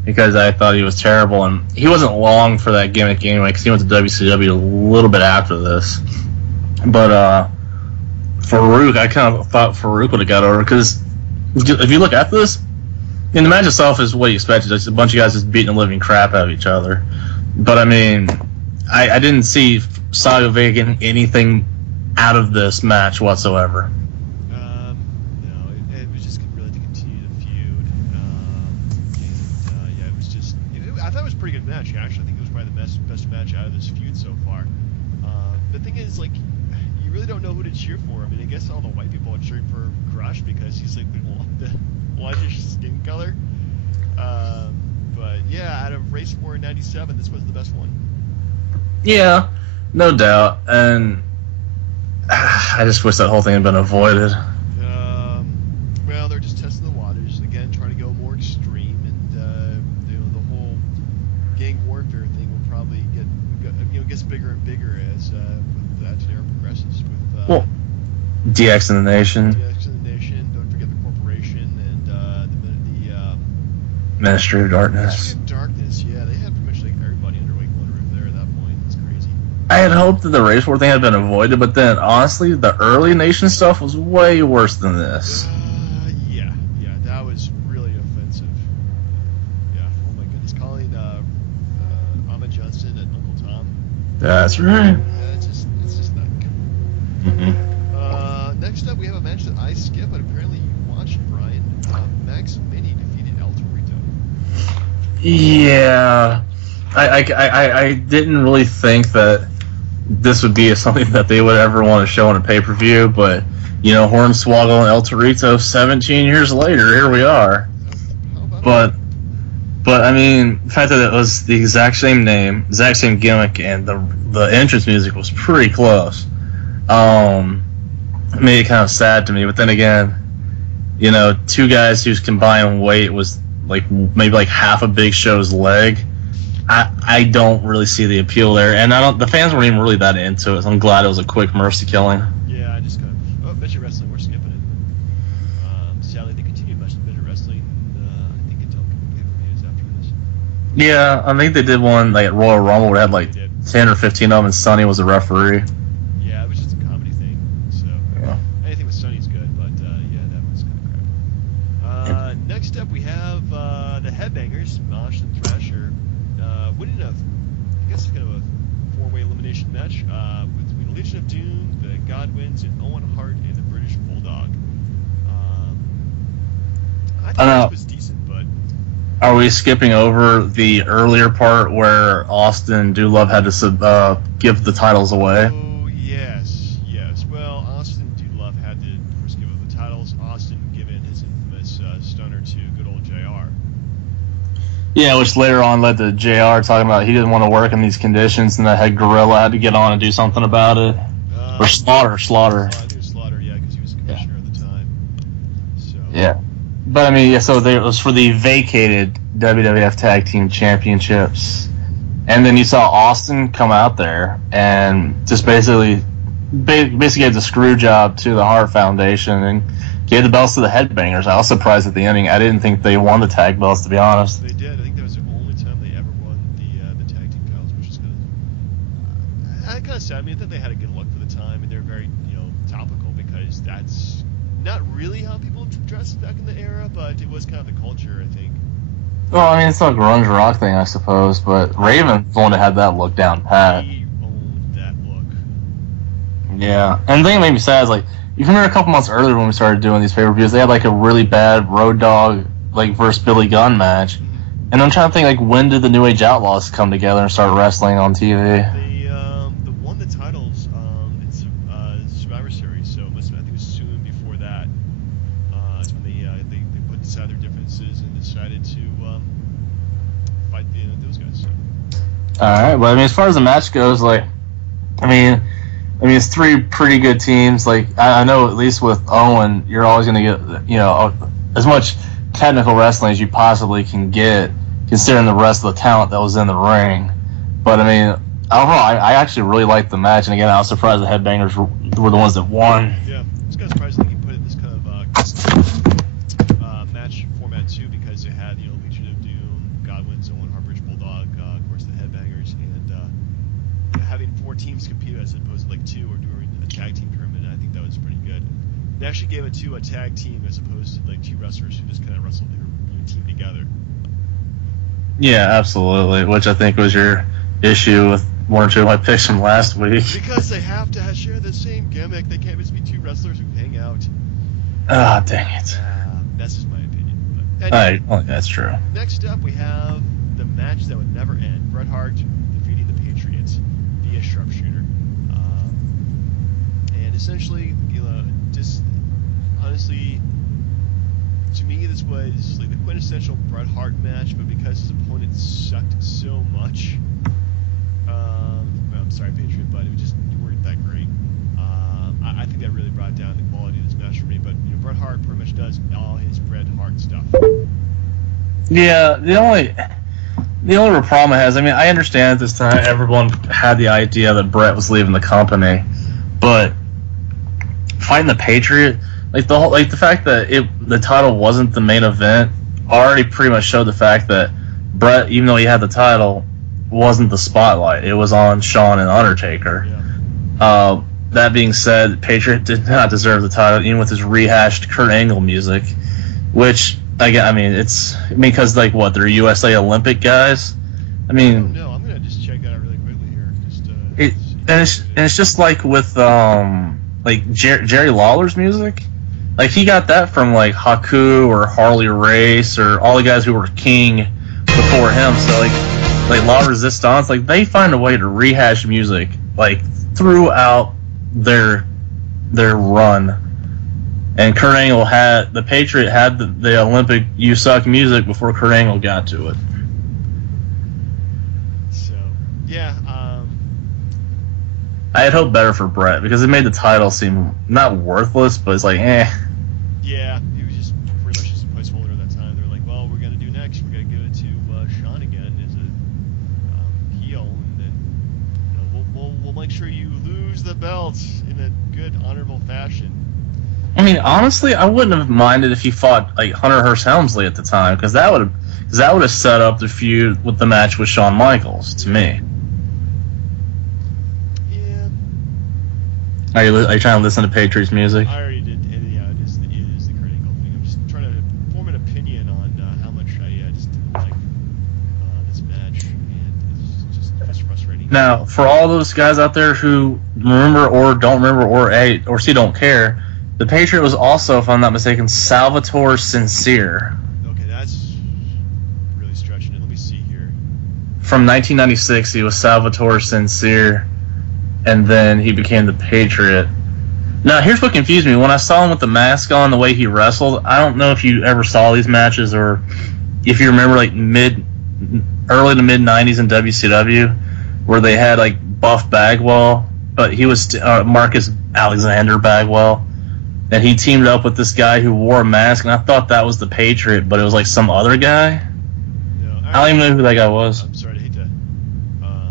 because I thought he was terrible, and he wasn't long for that gimmick anyway because he went to WCW a little bit after this. But Farouk, I kind of thought Farouk would have got over because if you look at this, the match itself is what you expected. Just a bunch of guys just beating the living crap out of each other. But I mean, I didn't see Savio Vega getting anything out of this match whatsoever. No, it was just really to continue the feud. Yeah, it was just. I thought it was a pretty good match, actually. I think it was probably the best match out of this feud so far. The thing is, like, you really don't know who to cheer for. I mean, I guess all the white people are cheering for Crush because he's like the whitish skin color. But yeah, out of Race 4 in '97, this was the best one. Yeah, no doubt. And I just wish that whole thing had been avoided. Well, they're just testing the waters again, trying to go more extreme, and the whole gang warfare thing will probably gets bigger and bigger as that era progresses. With DX in the Nation. DX in the Nation. Don't forget the corporation and the Ministry of Darkness. Ministry of Darkness. Yeah, they had pretty much like everybody under one roof there at that point. It's crazy. I had hoped that the race war thing had been avoided, but then honestly, the early Nation stuff was way worse than this. Yeah, that was really offensive. Yeah, oh my goodness, calling Ahmed Johnson and Uncle Tom. That's right. Yeah, it's just not good. Next up, we have a match that I skipped, but apparently you watched, Brian. Max Mini defeated El Torito. Yeah, I didn't really think that this would be something that they would ever want to show on a pay-per-view, but Hornswoggle and El Torito 17 years later, here we are. But I mean, the fact that it was the exact same name, exact same gimmick, and the entrance music was pretty close, made it kind of sad to me. But then again, two guys whose combined weight was maybe like half a Big Show's leg. I don't really see the appeal there, and the fans weren't even really that into it. So I'm glad it was a quick mercy killing. Yeah, I just got. Measure Wrestling, we're skipping it. Sadly, they continued Measure Wrestling. I think until pay-per-views after this. Yeah, I think they did one like at Royal Rumble where they had 10 or 15 of them, and Sonny was a referee. Yeah, it was just a comedy thing. So anything with Sonny's good, but yeah, that was kind of crap. Next up, we have the Headbangers, Mosh and Thrasher, winning I guess kind of a four-way elimination match between Legion of Doom, the Godwins, and Owen Hart and the British Bulldog. I thought this was decent, but. Are we skipping over the earlier part where Austin and Doolove had to give the titles away? Oh, yes. Well, Austin Yeah, which later on led to JR talking about he didn't want to work in these conditions, and that head gorilla had to get on and do something about it. Or Slaughter. I think it was Slaughter, yeah, because he was commissioner at the time. So. Yeah. But, I mean, yeah, so it was for the vacated WWF Tag Team Championships. And then you saw Austin come out there and just basically gave the screw job to the Hart Foundation and gave the belts to the Headbangers. I was surprised at the ending. I didn't think they won the tag belts, to be honest. They did. I think that was the only time they ever won the tag team belts, which is kind of sad. I mean, I thought they had a good look for the time, and they're very topical because that's not really how people dressed back in the era, but it was kind of the culture, I think. Well, I mean, it's a grunge rock thing, I suppose, but Raven's the one that had that look down pat. He owned that look. Yeah, and the thing that made me sad is, like, you remember a couple months earlier when we started doing these pay-per-views, they had, like, a really bad Road Dogg, like, versus Billy Gunn match. And I'm trying to think, like, when did the New Age Outlaws come together and start wrestling on TV? They won the titles in Survivor Series, so it must have, I think it was soon before that. That's when they put aside their differences and decided to fight those guys. So. All right, well, I mean, as far as the match goes, like, I mean, it's three pretty good teams. Like, I know at least with Owen, you're always going to get, as much technical wrestling as you possibly can get, considering the rest of the talent that was in the ring. But, I mean, overall, I actually really liked the match. And, again, I was surprised the Headbangers were the ones that won. Yeah, it's kind of surprising that you put it in this kind of custom match format, too, because it had, Legion of Doom, Godwin's, Owen, Hartbridge, Bulldog, of course, the Headbangers, and having 4 teams compete as opposed to, like, 2 or doing a tag team tournament. I think that was pretty good. They actually gave it to a tag team as opposed to, like, 2 wrestlers who just kind of wrestled their team together. Yeah, absolutely, which I think was your issue with one or two of my picks from last week. Because they have to share the same gimmick. They can't just be 2 wrestlers who hang out. Ah, dang it. That's just my opinion. But anyway, well, that's true. Next up, we have the match that would never end. Bret Hart defeating the Patriots via sharpshooter. And essentially, just honestly, to me, this was like the quintessential Bret Hart match, but because his opponent sucked so much, I'm sorry, Patriot, but it was just, you weren't that great. I think that really brought down the quality of this match for me. But Bret Hart pretty much does all his Bret Hart stuff. Yeah, the only problem I has, I mean, I understand at this time everyone had the idea that Bret was leaving the company, but fighting the Patriot, the fact that the title wasn't the main event already pretty much showed the fact that Bret, even though he had the title, wasn't the spotlight. It was on Shawn and Undertaker. Yeah. That being said, Patriot did not deserve the title, even with his rehashed Kurt Angle music, which, again, I mean, it's because, like, what, they're USA Olympic guys? I mean... No, I'm going to just check that out really quickly here. It's just like with, Jerry Lawler's music. Like, he got that from, like, Haku or Harley Race or all the guys who were king before him. So, like La Resistance, like, they find a way to rehash music, like, throughout their run. And Kurt Angle the Patriot had the Olympic You Suck music before Kurt Angle got to it. So, yeah. I had hoped better for Bret because it made the title seem not worthless, but it's like, eh. Yeah, he was just pretty much just a placeholder at that time. They're like, well, we're going to do next. We're going to give it to Shawn again as a heel, and then we'll make sure you lose the belt in a good, honorable fashion. I mean, honestly, I wouldn't have minded if he fought like Hunter Hearst Helmsley at the time, because that would have set up the feud with the match with Shawn Michaels to me. Yeah. Are you trying to listen to Patriots music? I already did. Yeah, it is the Kurt Angle thing. I'm just trying to form an opinion on how much I just didn't like this match, and it's just frustrating. Now, for all those guys out there who remember or don't remember or see don't care, the Patriot was also, if I'm not mistaken, Salvatore Sincere. Okay, that's really stretching it. Let me see here. From 1996, he was Salvatore Sincere, and then he became the Patriot. Now, here's what confused me. When I saw him with the mask on, the way he wrestled, I don't know if you ever saw these matches or if you remember, like, early to mid '90s in WCW, where they had like Buff Bagwell, but he was Marcus Alexander Bagwell, and he teamed up with this guy who wore a mask, and I thought that was the Patriot, but it was like some other guy. No, I don't even know who that guy was. I'm sorry, I hate to.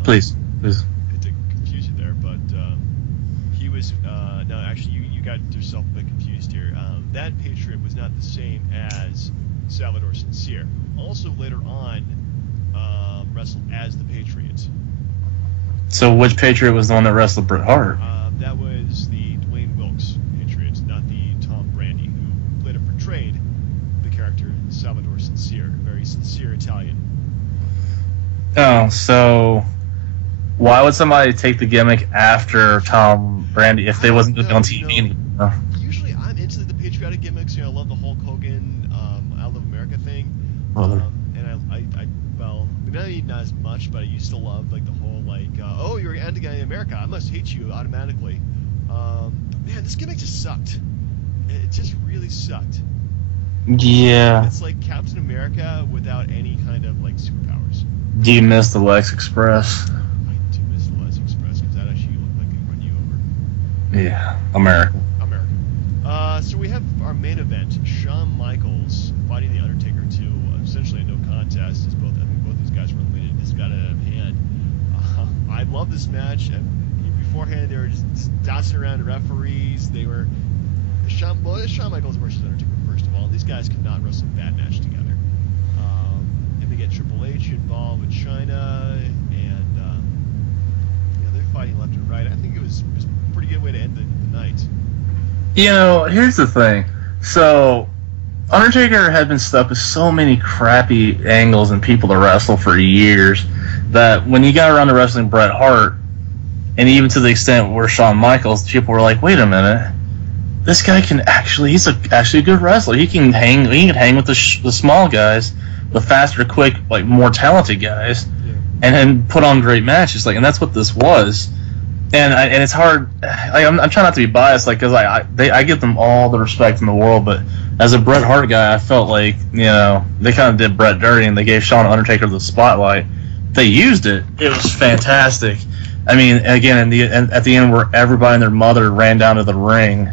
Please. Hate to confuse you there, but he was. No, actually, you got yourself a bit confused here. That Patriot was not the same as Salvador Sincere. Also, later on, wrestled as the Patriot. So which Patriot was the one that wrestled Bret Hart? That was the Dwayne Wilkes Patriot, not the Tom Brandi, who later portrayed the character Salvador Sincere, a very sincere Italian. Oh, so why would somebody take the gimmick after Tom Brandi if they wasn't on TV anymore? Usually, I'm into the patriotic gimmicks. I love the Hulk Hogan, I Love America thing. Brother. And I well, maybe not as much, but I used to love like the whole oh, you're anti-America, I must hate you automatically. Man, this gimmick just sucked. It just really sucked. Yeah. It's like Captain America without any kind of like superpowers. Do you miss the Lex Express? I do miss the Lex Express because that actually looked like it could run you over. Yeah, America. So we have our main event: Shawn Michaels fighting the Undertaker to essentially a no contest. As both these guys were eliminated. This got it out of hand. I love this match. Beforehand, they were just dancing around the referees. They were Shawn Michaels versus Undertaker. First of all, these guys could not wrestle a bad match together. And they get Triple H involved with China, and they're fighting left and right. I think it was a pretty good way to end the night. You know, here's the thing. So, Undertaker had been stuck with so many crappy angles and people to wrestle for years that when he got around to wrestling Bret Hart, and even to the extent where Shawn Michaels, people were like, wait a minute, this guy can he's actually a good wrestler. He can hang with the small guys, the faster, quick, like more talented guys, and then put on great matches. And that's what this was. And it's hard. I'm trying not to be biased, because I give them all the respect in the world. But as a Bret Hart guy, I felt like they kind of did Bret dirty, and they gave Shawn Undertaker the spotlight. They used it. It was fantastic. I mean, again, at the end where everybody and their mother ran down to the ring,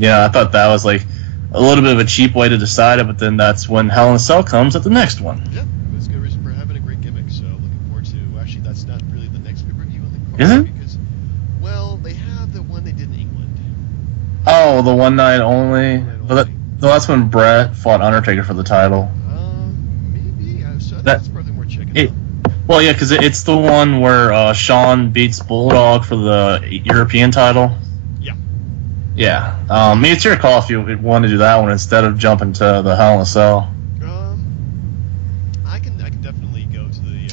I thought that was like a little bit of a cheap way to decide it. But then that's when Hell in a Cell comes at the next one. Yeah, it was a good reason for having a great gimmick. So looking forward to. Actually, that's not really the next pay-per-view on the card. Is it? Because, well, they have the one they did in England. Oh, the one night only. That's when Bret fought Undertaker for the title. Maybe. So that's probably more checking out. Well, yeah, because it's the one where Shawn beats Bulldog for the European title. Yeah. Yeah. It's your call if you want to do that one instead of jumping to the Hell in a Cell. I can definitely go to the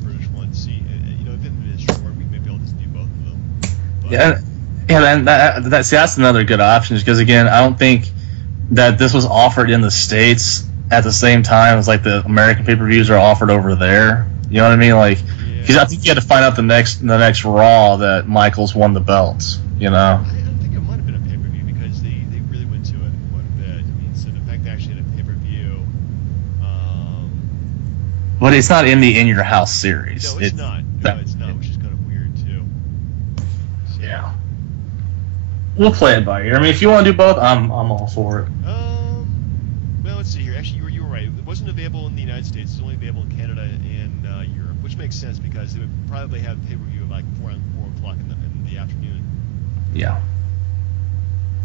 British one and see. If it is short, we may be able to do both of them. But, and that's another good option because again, I don't think that this was offered in the States at the same time as like the American pay-per-views are offered over there. You know what I mean? Because I think you had to find out the next Raw that Michaels won the belts. I think it might have been a pay-per-view because they really went to it quite a bit. I mean, so the fact they actually had a pay-per-view. But it's not in the In Your House series. No, it's not. No, it's not, which is kind of weird too. So. Yeah. We'll play it by ear. I mean, if you want to do both, I'm all for it. Well, let's see here. Actually, you were right. It wasn't available in the United States. It's only available in Canada and Europe, which makes sense because they would probably have pay-per-view at like 4 o'clock in the afternoon. Yeah.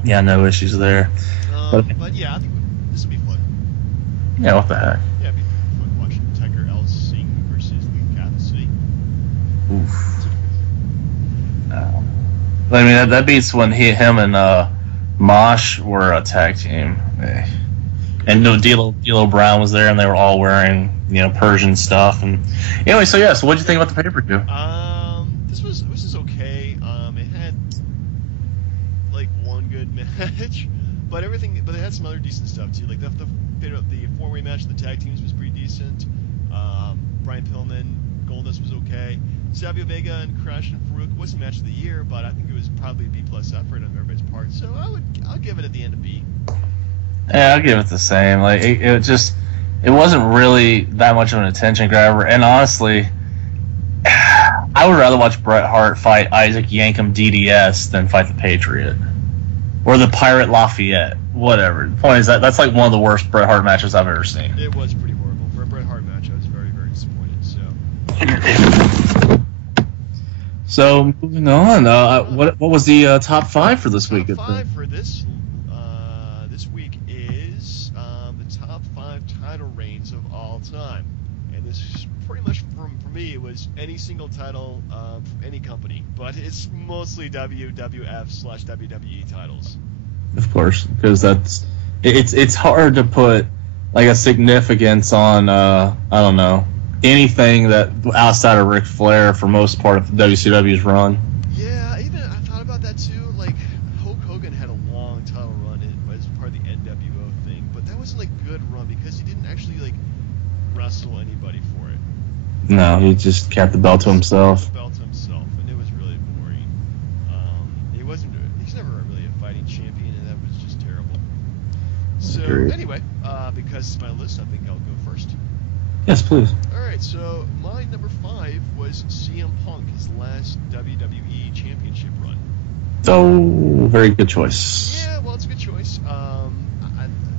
Yeah, no issues there. But yeah, I think this will be fun. Yeah, what the heck? Yeah, it'd be fun watching Tiger L. Singh versus Lee Cassidy. Oof. I mean, that beats when him and Mosh were a tag team. And D'Lo Brown was there, and they were all wearing Persian stuff. And anyway, so what did you think about the pay-per-view? This was okay. It had like one good match, but they had some other decent stuff too. Like the 4-way match of the tag teams was pretty decent. Brian Pillman, Goldust was okay. Savio Vega and Crash and Farouk wasn't match of the year, but I think it was probably a B+ effort on everybody's part. So I'll give it at the end a B. Yeah, I'll give it the same. Like it just it wasn't really that much of an attention grabber. And honestly, I would rather watch Bret Hart fight Isaac Yankem DDS than fight the Patriot or the Pirate Lafayette. Whatever. The point is that's like one of the worst Bret Hart matches I've ever seen. It was pretty horrible. For a Bret Hart match, I was very, very disappointed. So moving on, what was the top 5 for this week? Top 5 for this week is the top 5 title reigns of all time, and this is pretty much for me. It was any single title from any company, but it's mostly WWF/WWE titles. Of course, because it's hard to put like a significance on I don't know, anything that outside of Ric Flair for most part of WCW's run. Yeah, even I thought about that too. Like Hulk Hogan had a long title run as part of the NWO thing, but that wasn't like a good run because he didn't actually like wrestle anybody for it. No, he just kept the belt to himself. The belt to himself, and it was really boring. He's never really a fighting champion, and that was just terrible. So anyway, because it's my list, I think I'll go first. Yes, please. All right, so my number 5 was CM Punk, his last WWE Championship run. Oh, very good choice. Yeah, well, it's a good choice. I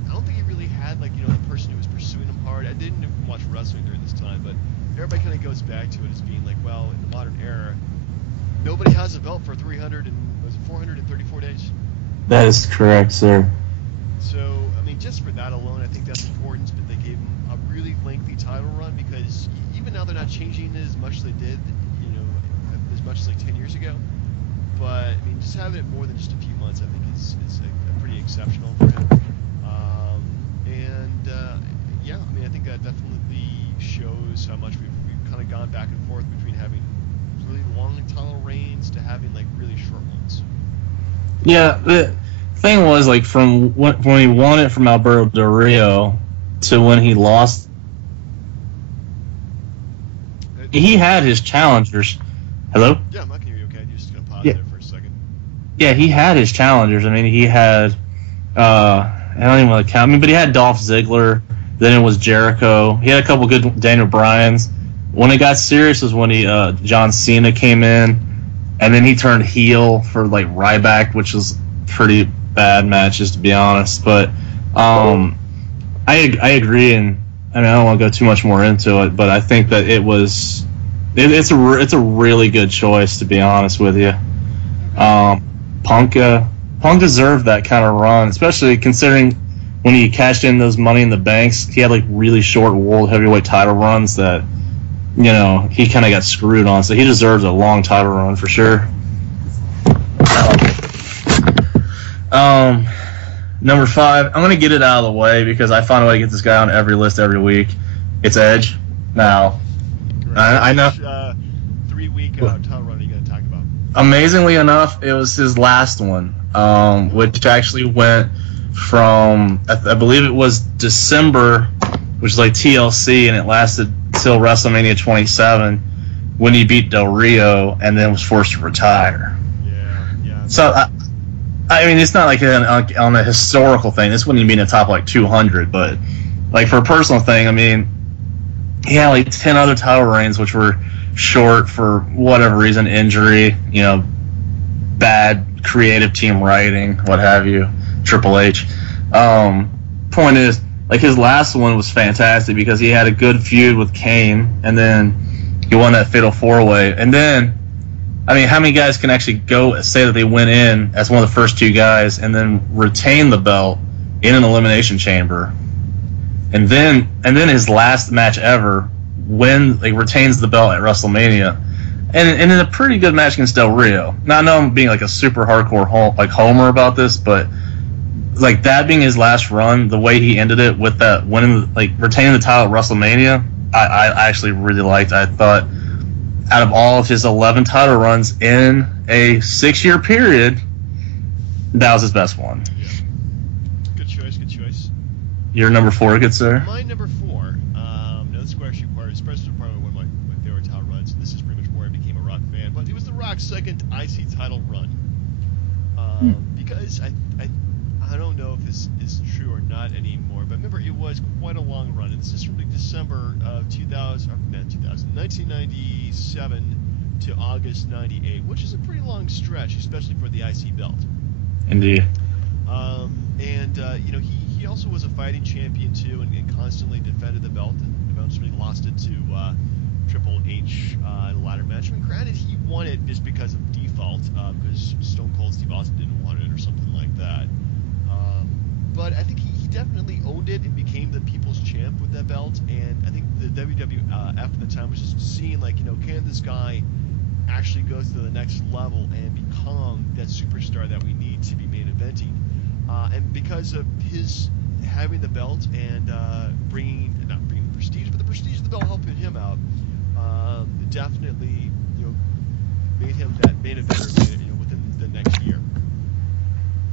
don't think he really had like the person who was pursuing him hard. I didn't watch wrestling during this time, but everybody kind of goes back to it as being like, well, in the modern era, nobody has a belt for 434 days. That is correct, sir. So, I mean, just for that alone, I think that's important that they gave him a really lengthy title run, because even now they're not changing it as much as they did, as much as like 10 years ago. But, I mean, just having it more than just a few months, I think is pretty exceptional for him. Yeah, I mean, I think that definitely shows how much we've kind of gone back and forth between having really long title reigns to having like really short ones. Yeah, the thing was, like, from when he won it from Alberto Del Rio to when he lost, he had his challengers. Hello? Yeah, I'm not going to hear you okay. You're just going to pause Yeah. there for a second. Yeah, he had his challengers. I mean, he had, I don't even want to count, but he had Dolph Ziggler. Then it was Jericho. He had a couple good Daniel Bryans. When it got serious was when John Cena came in, and then he turned heel for like Ryback, which was pretty bad matches, to be honest. But I agree, and I mean, I don't want to go too much more into it, but I think that it's a really good choice, to be honest with you. Punk deserved that kind of run, especially considering when he cashed in those Money in the Banks. He had like really short world heavyweight title runs that he kind of got screwed on, so he deserves a long title run for sure. Number 5, I'm going to get it out of the way because I find a way to get this guy on every list every week. It's Edge. Now, I know. 3-week title run are you going to talk about? Amazingly enough, it was his last one, which actually went from, I believe it was December, which is like TLC, and it lasted till WrestleMania 27 when he beat Del Rio and then was forced to retire. Yeah. So, I mean, it's not like on a historical thing. This wouldn't even be in the top like 200, but like for a personal thing, I mean, he had like 10 other title reigns which were short for whatever reason, injury, bad creative team writing, what have you, Triple H. Point is, like, his last one was fantastic because he had a good feud with Kane, and then he won that Fatal 4-Way. And then, I mean, how many guys can actually go say that they went in as one of the first 2 guys and then retain the belt in an elimination chamber? And then his last match ever retains the belt at WrestleMania, and in a pretty good match against Del Rio. Now I know I'm being like a super hardcore homer about this, but like that being his last run, the way he ended it with that winning, like retaining the title at WrestleMania, I actually really liked. I thought out of all of his 11 title runs in a 6-year period, that was his best one. Yeah. Good choice. Your number 4, good sir? My number 4, now this is actually probably one of my favorite title runs. This is pretty much where I became a Rock fan, but it was the Rock's second IC title run. Because I I don't know if this is true or not anymore, but remember it was quite a long run. And this is from like December of 1997 to August 98, which is a pretty long stretch, especially for the IC belt. Indeed. You know, he also was a fighting champion too, and constantly defended the belt, and eventually lost it to Triple H in a ladder match. I mean, granted, he won it just because of default, because Stone Cold Steve Austin didn't want it or something like that. But I think he definitely owned it and became the people's champ with that belt. And I think the WWF at the time was just seeing, like, you know, can this guy actually go to the next level and become that superstar that we need to be main eventing. And because of his having the belt and not bringing the prestige, but the prestige of the belt helping him out, definitely, you know, made him that main eventer, you know, within the next year.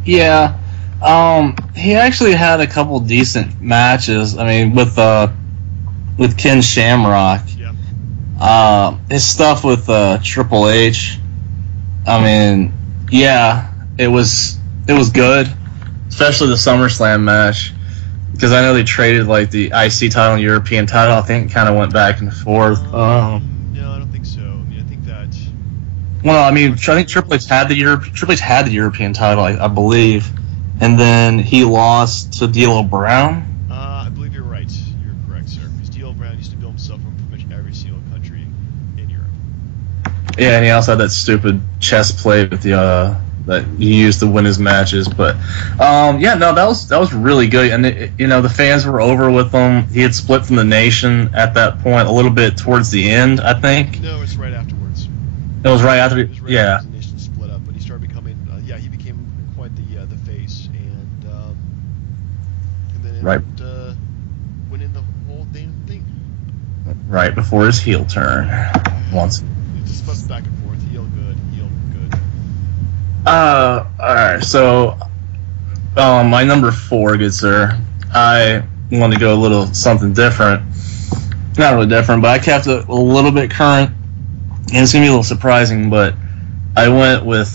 Yeah. He actually had a couple decent matches. I mean, with Ken Shamrock. Yeah. His stuff with Triple H. I mean, yeah, it was good, especially the SummerSlam match, because I know they traded like the IC title and European title. I think kind of went back and forth. No, I don't think so. I mean, I think that. Well, I mean, I think Triple H had the European title, I believe, and then he lost to D'Lo Brown. I believe you're right. You're correct, sir. Because D'Lo Brown used to build himself from pretty much every single country in Europe. Yeah, and he also had that stupid chest plate with the that he used to win his matches. But yeah, no, that was really good. And you know, the fans were over with him. He had split from the Nation at that point a little bit towards the end, I think. No, it's right afterwards. It was right after. It was right Yeah. after the Nation split up, but he started becoming. He became quite the face, and then Right. winning the whole damn thing. Right before his heel turn. Once. It just flips back and forth. Heel good. Alright, so my number 4, good sir. I want to go a little something different. Not really different, but I kept it a little bit current. And it's going to be a little surprising, but I went with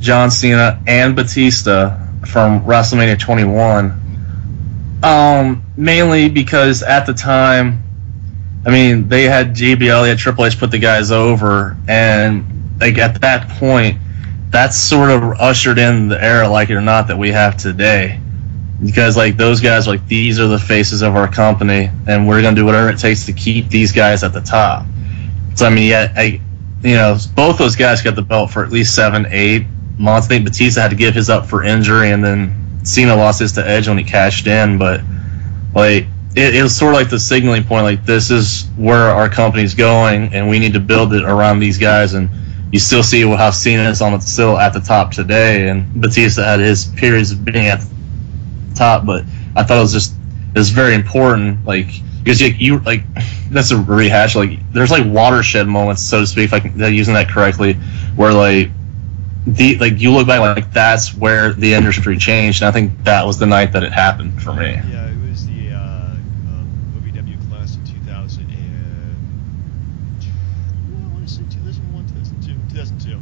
John Cena and Batista from WrestleMania 21. Mainly because at the time, I mean, they had JBL, they had Triple H put the guys over, and like at that point, that's sort of ushered in the era, like it or not, that we have today. Because like those guys, like, these are the faces of our company, and we're gonna do whatever it takes to keep these guys at the top. So I mean, both those guys got the belt for at least 7-8 months. I think Batista had to give his up for injury, and then Cena lost his to Edge when he cashed in. But like it was sort of like the signaling point, like this is where our company's going, and we need to build it around these guys. And you still see how Cena is still at the top today, and Batista had his periods of being at the top. But I thought it was very important, like, because you like, that's a rehash. Like, there's like watershed moments, so to speak, if I'm using that correctly, where like you look back, like that's where the industry changed, and I think that was the night that it happened for me. Yeah, it was the OVW class of 2000 and I want to say 2001, 2002.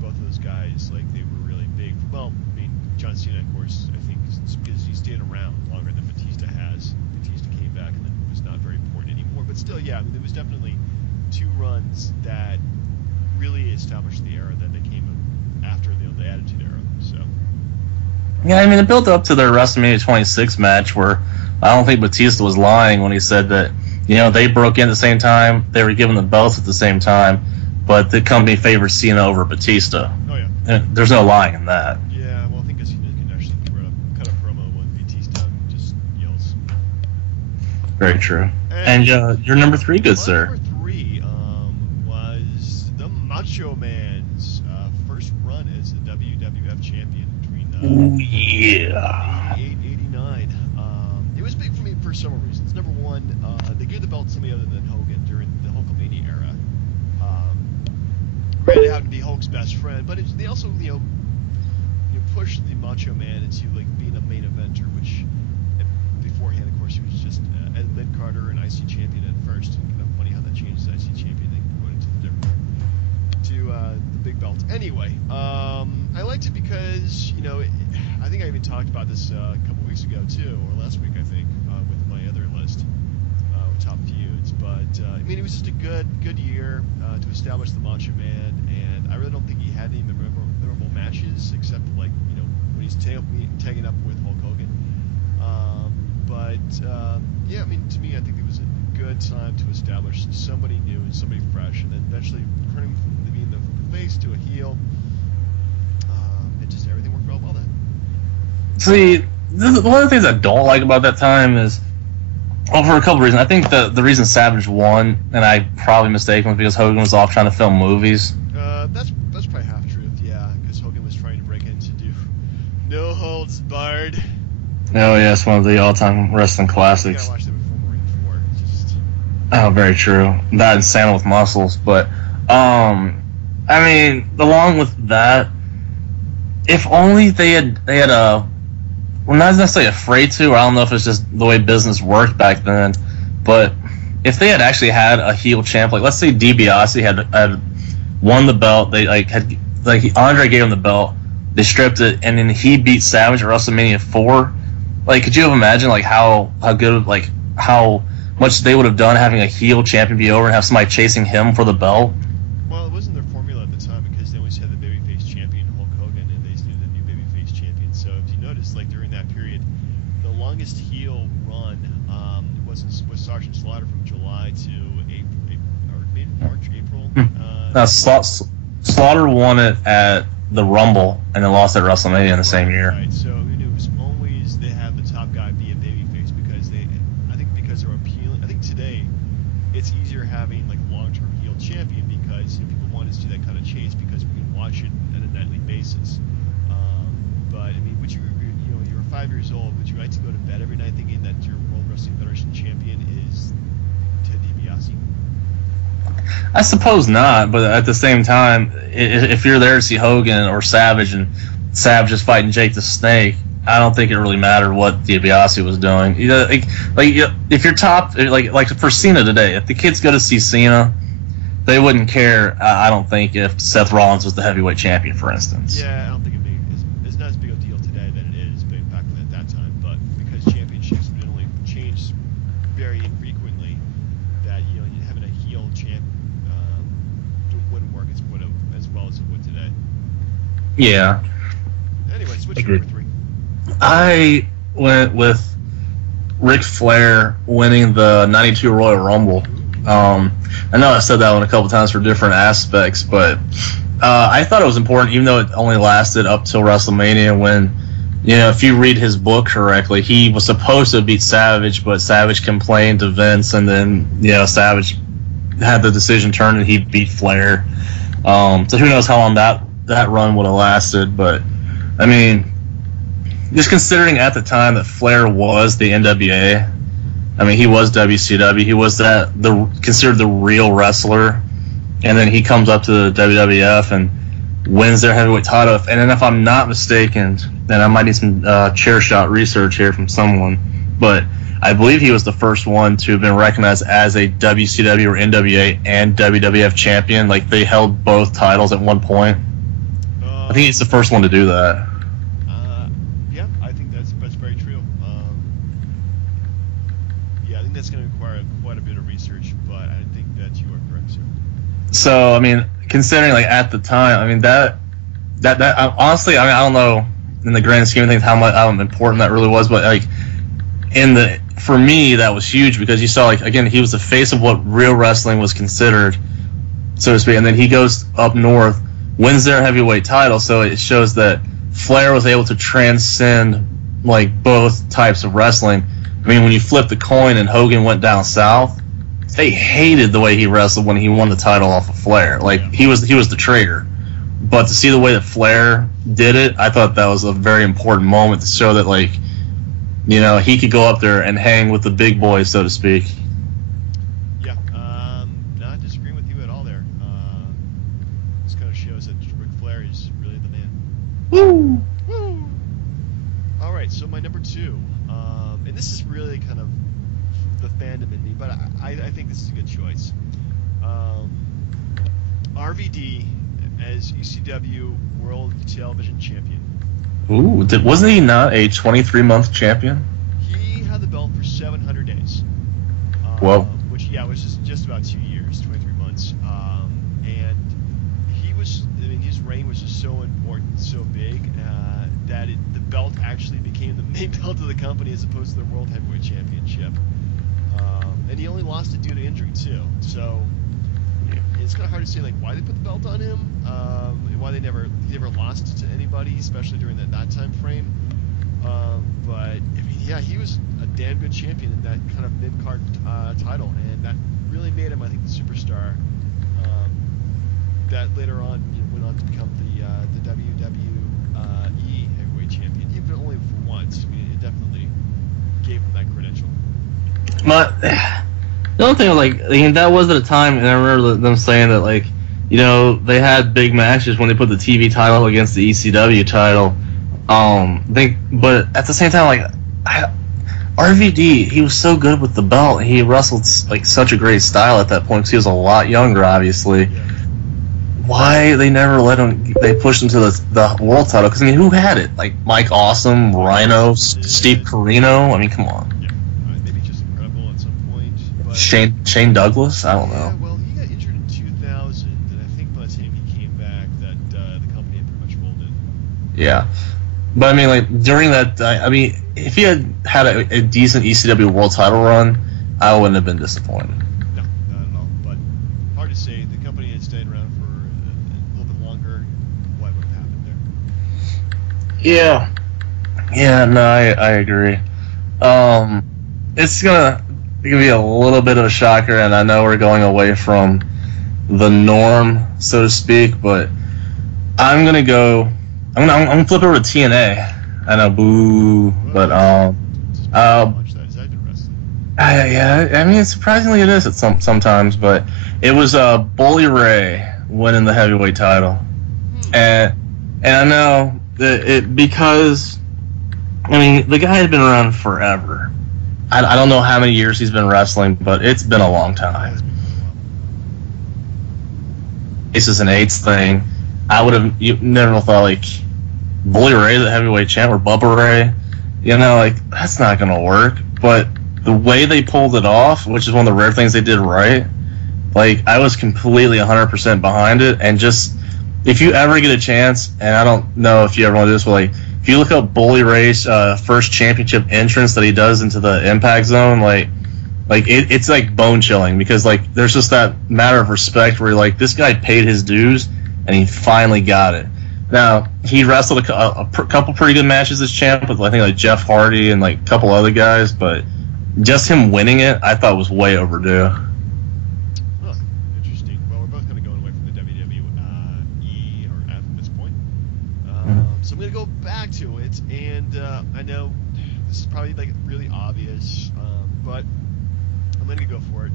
Both of those guys, like, they were really big. Well, I mean, John Cena, of course, I think, because he stayed around longer than Batista has. Batista came back and then was not very important anymore. But still, yeah, I mean, there was definitely two runs that really established the era that they came after the Attitude Era. So. Yeah, I mean, it built up to their WrestleMania 26 match, where I don't think Batista was lying when he said that, you know, they broke in at the same time, they were given the belts at the same time, but the company favored Cena over Batista. Oh, yeah. And there's no lying in that. Yeah, well, I think Cena can actually cut a promo when Batista just yells. Very true. And your number 3, good sir. Number 3 was the Macho Man's first run as the WWF champion between 88 89. It was big for me for several reasons. Number one, they gave the belt to somebody other than Hogan during the Hulkamania era. Granted, it happened to be Hulk's best friend, but they also, pushed the Macho Man into like being a main eventer, which beforehand, of course, he was just a mid-carder and IC champion at first. Kind of funny how that changed the IC champion thing, going into the different to the big belt. Anyway, I liked it because, you know, I think I even talked about this a couple weeks ago too, or last week I think, with my other list, top feuds. But I mean, it was just a good year to establish the Macho Man, and I really don't think he had any memorable matches except, like, you know, when he's tagging up with Hulk Hogan. Yeah, I mean, to me, I think it was a good time to establish somebody new and somebody fresh, and then eventually turning from being the face to a heel. It just, everything worked out well then. See, one of the things I don't like about that time is, well, for a couple reasons. I think the reason Savage won, and I probably mistaken, was because Hogan was off trying to film movies. That's probably half truth, yeah, because Hogan was trying to break in to do No Holds Barred. Oh yeah, it's one of the all-time wrestling classics. I watched it before Marine 4. Just... Oh, very true. That and Santa with Muscles, but I mean, along with that, if only they had well, not necessarily afraid to, or I don't know if it's just the way business worked back then, but if they had actually had a heel champ, like let's say DiBiase had won the belt, they Andre gave him the belt, they stripped it, and then he beat Savage at WrestleMania 4. Like, could you have imagined like how good, like how much they would have done having a heel champion be over and have somebody chasing him for the belt? Well, it wasn't their formula at the time because they always had the babyface champion Hulk Hogan, and they just needed a new babyface champion. So if you notice, like during that period, the longest heel run was Sergeant Slaughter from July to March, April. Slaughter won it at the Rumble and then lost at WrestleMania in the same year. Right. So it was always they have the top guy be a babyface because they're appealing. I think today it's easier having like long-term heel champion because, you know, people want to see that kind of chase because we can watch it on a nightly basis. But I mean, you're 5 years old. Would you like to go to bed every night thinking that your World Wrestling Federation champion is Ted DiBiase? I suppose not, but at the same time, if you're there to see Hogan or Savage and Savage is fighting Jake the Snake, I don't think it really mattered what DiBiase was doing. You know, if you're top, like for Cena today, if the kids go to see Cena, they wouldn't care. I don't think if Seth Rollins was the heavyweight champion, for instance. Yeah, I don't think it's not as big a deal today than it is back at that time. But because championships generally change very infrequently, that, you know, having a heel champ wouldn't work as well as it would today. Yeah. Anyway, switch to number 3. I went with Ric Flair winning the '92 Royal Rumble. I know I said that one a couple times for different aspects, but I thought it was important, even though it only lasted up till WrestleMania. When, you know, if you read his book correctly, he was supposed to beat Savage, but Savage complained to Vince, and then, you know, Savage had the decision turned and he beat Flair. So who knows how long that run would have lasted, but I mean, just considering at the time that Flair was the NWA, I mean, he was WCW, he was considered the real wrestler, and then he comes up to the WWF and wins their heavyweight title. And then if I'm not mistaken, then I might need some chair shot research here from someone, but I believe he was the first one to have been recognized as a WCW or NWA and WWF champion. Like, they held both titles at one point. I think he's the first one to do that. Yeah, I think that's very true. Yeah, I think that's going to require quite a bit of research, but I think that you are correct, sir. So, I mean, considering, like, at the time, I mean, that honestly, I mean, I don't know in the grand scheme of things how important that really was, but, like, for me, that was huge because you saw, like, again, he was the face of what real wrestling was considered, so to speak, and then he goes up north, wins their heavyweight title, so it shows that Flair was able to transcend, like, both types of wrestling. I mean, when you flip the coin and Hogan went down south, they hated the way he wrestled when he won the title off of Flair. Like, he was the traitor. But to see the way that Flair did it, I thought that was a very important moment to show that, like, you know, he could go up there and hang with the big boys, so to speak. Yeah, not disagreeing with you at all there. This kind of shows that Ric Flair is really the man. Woo! Woo! All right, so my number 2, and this is really kind of the fandom in me, but I think this is a good choice. RVD as ECW World Television Champion. Ooh, wasn't he not a 23-month champion? He had the belt for 700 days. Whoa. Which, yeah, was just about 2 years, 23 months. And he was, I mean, his reign was just so important, so big, that the belt actually became the main belt of the company as opposed to the World Heavyweight Championship. And he only lost it due to injury, too. So it's kind of hard to say, like, why they put the belt on him, and why he never lost it to anybody, especially during that time frame. But, I mean, yeah, he was a damn good champion in that kind of mid-card title, and that really made him, I think, the superstar that later on went on to become the WWE Heavyweight Champion, even only for once. I mean, it definitely gave him that credential. But the only thing, like, I mean, that was at a time, and I remember them saying that, like, you know, they had big matches when they put the TV title against the ECW title. But at the same time, like, RVD, he was so good with the belt. He wrestled like such a great style at that point because he was a lot younger, obviously. Yeah. Why they never let him? They pushed him to the world title? Because I mean, who had it? Like Mike Awesome, Rhino, Steve Corino. I mean, come on. Yeah, maybe just Incredible at some point. But Shane Douglas. I don't know. Yeah, well, he got injured in 2000, and I think by the time he came back, that the company had pretty much folded. Yeah. But I mean, like during that, I mean, if he had had a decent ECW world title run, I wouldn't have been disappointed. No, not at all. But hard to say. The company had stayed around for a little bit longer. What would have happened there? Yeah, no, I agree. It's gonna be a little bit of a shocker, and I know we're going away from the norm, so to speak, but I'm gonna flip over to TNA. I know, boo, but yeah, I mean, surprisingly it is at sometimes, but it was Bully Ray winning the heavyweight title, and I know that because I mean the guy had been around forever. I don't know how many years he's been wrestling, but it's been a long time. This is an AIDS thing. I would have never thought like Bully Ray, the heavyweight champ, or Bubba Ray. You know, like that's not gonna work. But the way they pulled it off, which is one of the rare things they did right, like I was completely 100% behind it. And just if you ever get a chance, and I don't know if you ever want to do this, but like if you look up Bully Ray's first championship entrance that he does into the Impact Zone, like it's like bone chilling because like there's just that matter of respect where you're like this guy paid his dues and he finally got it. Now he wrestled a couple pretty good matches as champ with I think like Jeff Hardy and like a couple other guys, but just him winning it I thought was way overdue. Huh, interesting. Well, we're both kind of going away from the WWE or at this point, so I'm going to go back to it, and I know this is probably like really obvious, but I'm going to go for it.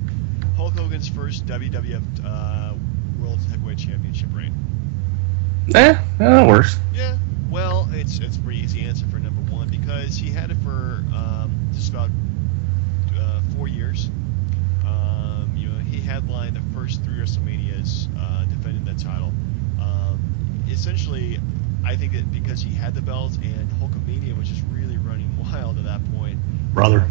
Hulk Hogan's first WWF World Heavyweight Championship reign. That works. Yeah, well, it's a pretty easy answer for number one because he had it for just about 4 years. You know, he headlined the first 3 WrestleManias defending that title. Essentially, I think that because he had the belt and Hulkamania was just really running wild at that point, Brother.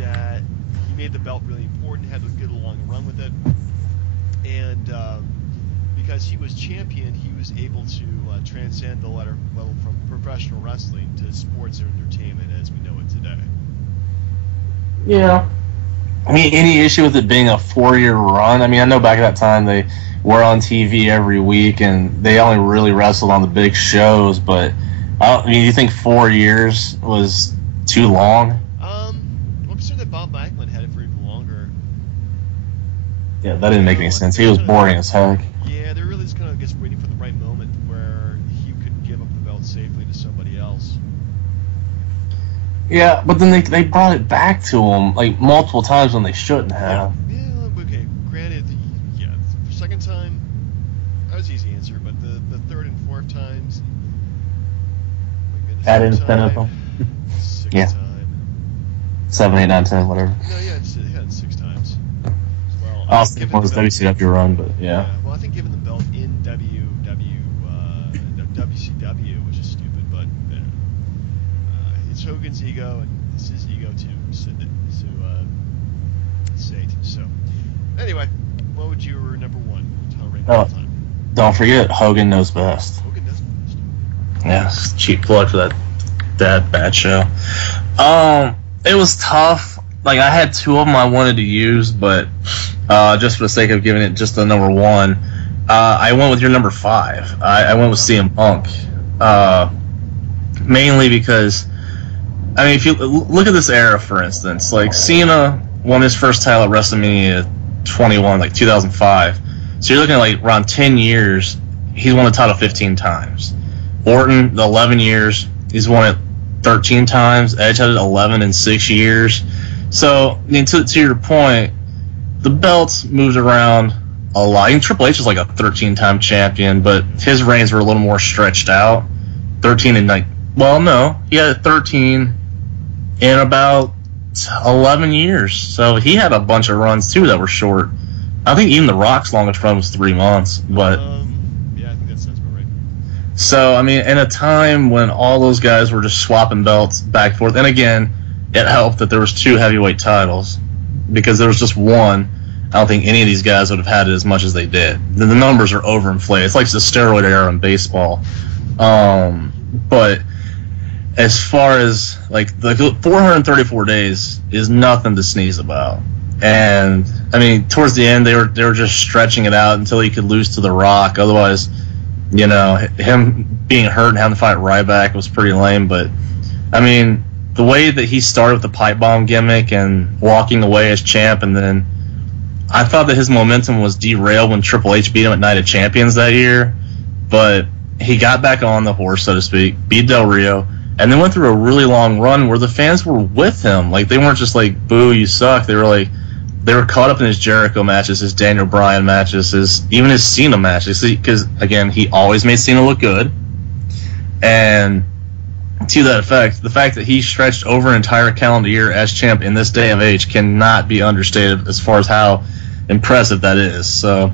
that he made the belt really important, had to get a long run with it, and because he was champion, he was able to transcend the level from professional wrestling to sports entertainment as we know it today. Yeah. I mean, any issue with it being a 4-year run? I mean, I know back at that time they were on TV every week and they only really wrestled on the big shows, but I mean, do you think 4 years was too long? I'm concerned that Bob Backlund had it for even longer. Yeah, that didn't make any sense. He was boring as heck. Yeah, they're really just kind of just waiting for the right moment where he could give up the belt safely to somebody else. Yeah, but then they brought it back to him like multiple times when they shouldn't have. Yeah, okay. Granted, the second time that was an easy answer, but the third and fourth times, my goodness, Add fifth incentive. time, sixth Yeah. time. 7, 8, 9, 10, whatever. No, yeah, it's 6 times. Well, I was thinking it was WCW run, but yeah. Well, I think given the belt in WWF WCW, which is stupid, but it's Hogan's ego, and it's his ego to say it. So, anyway, what would your number one title reign all time? Don't forget, Hogan knows best. Hogan knows best. Yeah, it's cheap plug for that bad show. It was tough. Like, I had two of them I wanted to use, but just for the sake of giving it just the number one, I went with your number 5. I went with CM Punk. Mainly because, I mean, if you look at this era, for instance, like Cena won his first title at WrestleMania 21, like 2005. So you're looking at like around 10 years, he's won the title 15 times. Orton, the 11 years, he's won it 13 times. Edge had it 11 in 6 years. So, I mean, to your point, the belts moved around a lot. Even Triple H was like a 13-time champion, but his reigns were a little more stretched out. 13 and like, well, no, he had 13 in about 11 years. So he had a bunch of runs too that were short. I think even The Rock's longest run was 3 months, but yeah, I think that sounds about right. So I mean, in a time when all those guys were just swapping belts back and forth, and again, it helped that there was 2 heavyweight titles, because there was just one. I don't think any of these guys would have had it as much as they did. The numbers are overinflated. It's like the steroid era in baseball. But as far as like the 434 days is nothing to sneeze about. And I mean, towards the end, they were just stretching it out until he could lose to The Rock. Otherwise, you know, him being hurt and having to fight Ryback was pretty lame. But I mean, the way that he started with the pipe bomb gimmick and walking away as champ, and then I thought that his momentum was derailed when Triple H beat him at Night of Champions that year. But he got back on the horse, so to speak, beat Del Rio, and then went through a really long run where the fans were with him. Like, they weren't just like, boo, you suck. They were like, they were caught up in his Jericho matches, his Daniel Bryan matches, even his Cena matches. Because, again, he always made Cena look good. And to that effect, the fact that he stretched over an entire calendar year as champ in this day of age cannot be understated as far as how impressive that is. So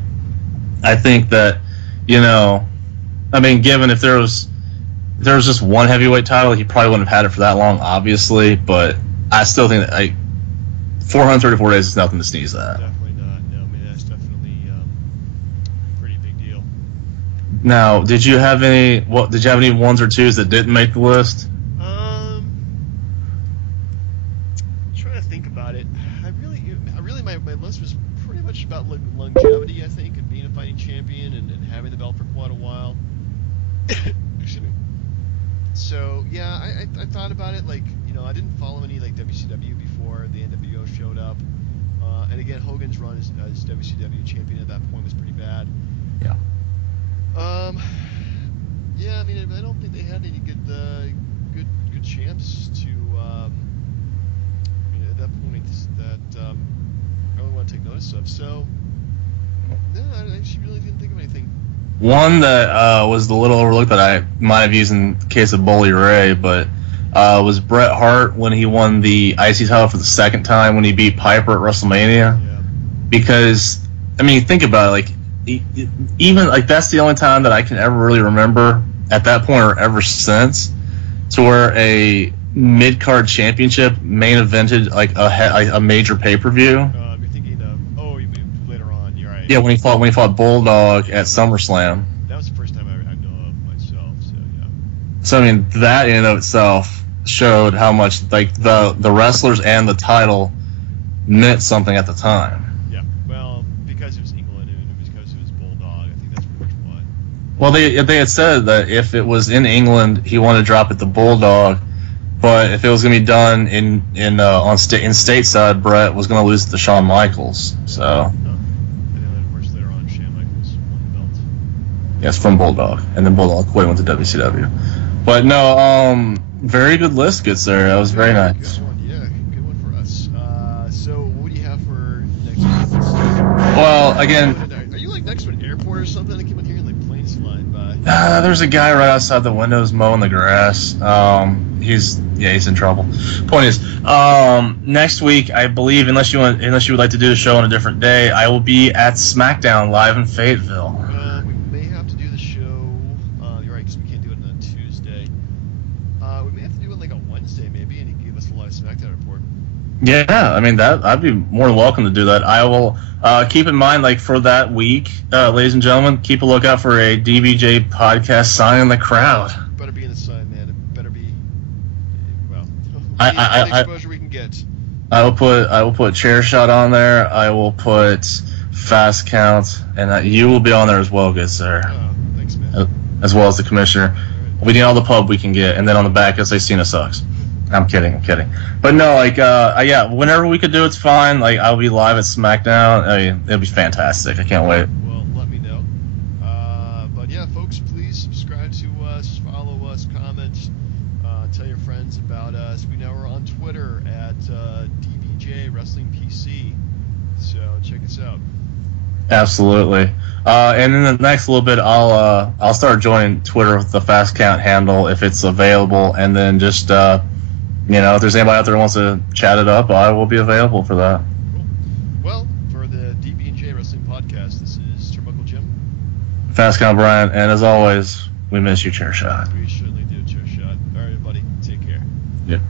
I think that, you know, I mean, given if there was just one heavyweight title, he probably wouldn't have had it for that long, obviously. But I still think that 434 days is nothing to sneeze at. Definitely not. No, I mean, that's definitely a pretty big deal. Now, did you have any ones or twos that didn't make the list? Trying to think about it. I really, my list was pretty much about longevity, I think, and being a fighting champion and having the belt for quite a while. Excuse me. So yeah, I thought about it. Like, you know, I didn't follow any like WCW before the NWO showed up, and again, Hogan's run as WCW champion at that point was pretty bad. Yeah. Yeah, I mean, I don't think they had any good champs to. At that point, that I really want to take notice of. So, no, I actually really didn't think of anything. One that was a little overlooked that I might have used in the case of Bully Ray, but was Bret Hart when he won the IC title for the second time when he beat Piper at WrestleMania. Yeah. Because, I mean, think about it, like, even, like, that's the only time that I can ever really remember at that point or ever since to where a mid-card championship main evented, like, a major pay-per-view. You're thinking of, you mean later on, you're right. Yeah, when he fought Bulldog at SummerSlam. That was the first time I know of myself, so yeah. So, I mean, that in and of itself showed how much, like, the wrestlers and the title meant something at the time. Yeah, well, because it was England and it was because it was Bulldog, I think that's pretty much why. Well, they had said that if it was in England, he wanted to drop it to Bulldog, but if it was going to be done in stateside, Brett was going to lose it to Shawn Michaels. So. And then, of course, later on, Shawn Michaels won the belt. Yes, from Bulldog, and then Bulldog quit and went to WCW. But no, very good list, good sir. That was very nice. Good one, yeah, good one for us. So what do you have for next week? Well, again, are you like next to an airport or something? I keep on hearing like planes flying by. there's a guy right outside the windows mowing the grass. He's in trouble. Point is, next week, I believe, unless you would like to do the show on a different day, I will be at SmackDown live in Fayetteville. We may have to do the show. You're right, because we can't do it on Tuesday. We may have to do it like on Wednesday, maybe, and you can give us a live SmackDown report. Yeah, I mean that I'd be more than welcome to do that. I will keep in mind, like for that week, ladies and gentlemen, keep a lookout for a DB&J podcast sign in the crowd. Better be in the sign, man. It better be. Well, any exposure we can get. I will put chair shot on there. I will put fast count, and you will be on there as well, good sir. Oh, thanks, man. As well as the commissioner. Right. We need all the pub we can get, and then on the back, it'll say Cena sucks. I'm kidding. But no, like, yeah, whenever we could do it's fine. Like, I'll be live at SmackDown. I mean, it'll be fantastic. I can't wait. Well, let me know. But yeah, folks, please subscribe to us, follow us, comment, tell your friends about us. We now are on Twitter at DB&J Wrestling PC. So check us out. Absolutely. And in the next little bit, I'll start joining Twitter with the fast count handle if it's available, and then just if there's anybody out there who wants to chat it up, I will be available for that. Cool. Well, for the DB&J Wrestling Podcast, this is Turnbuckle Jim. Fast count Brian, and as always, we miss you, Chair Shot. We certainly do, Chair Shot. All right, everybody, take care. Yep.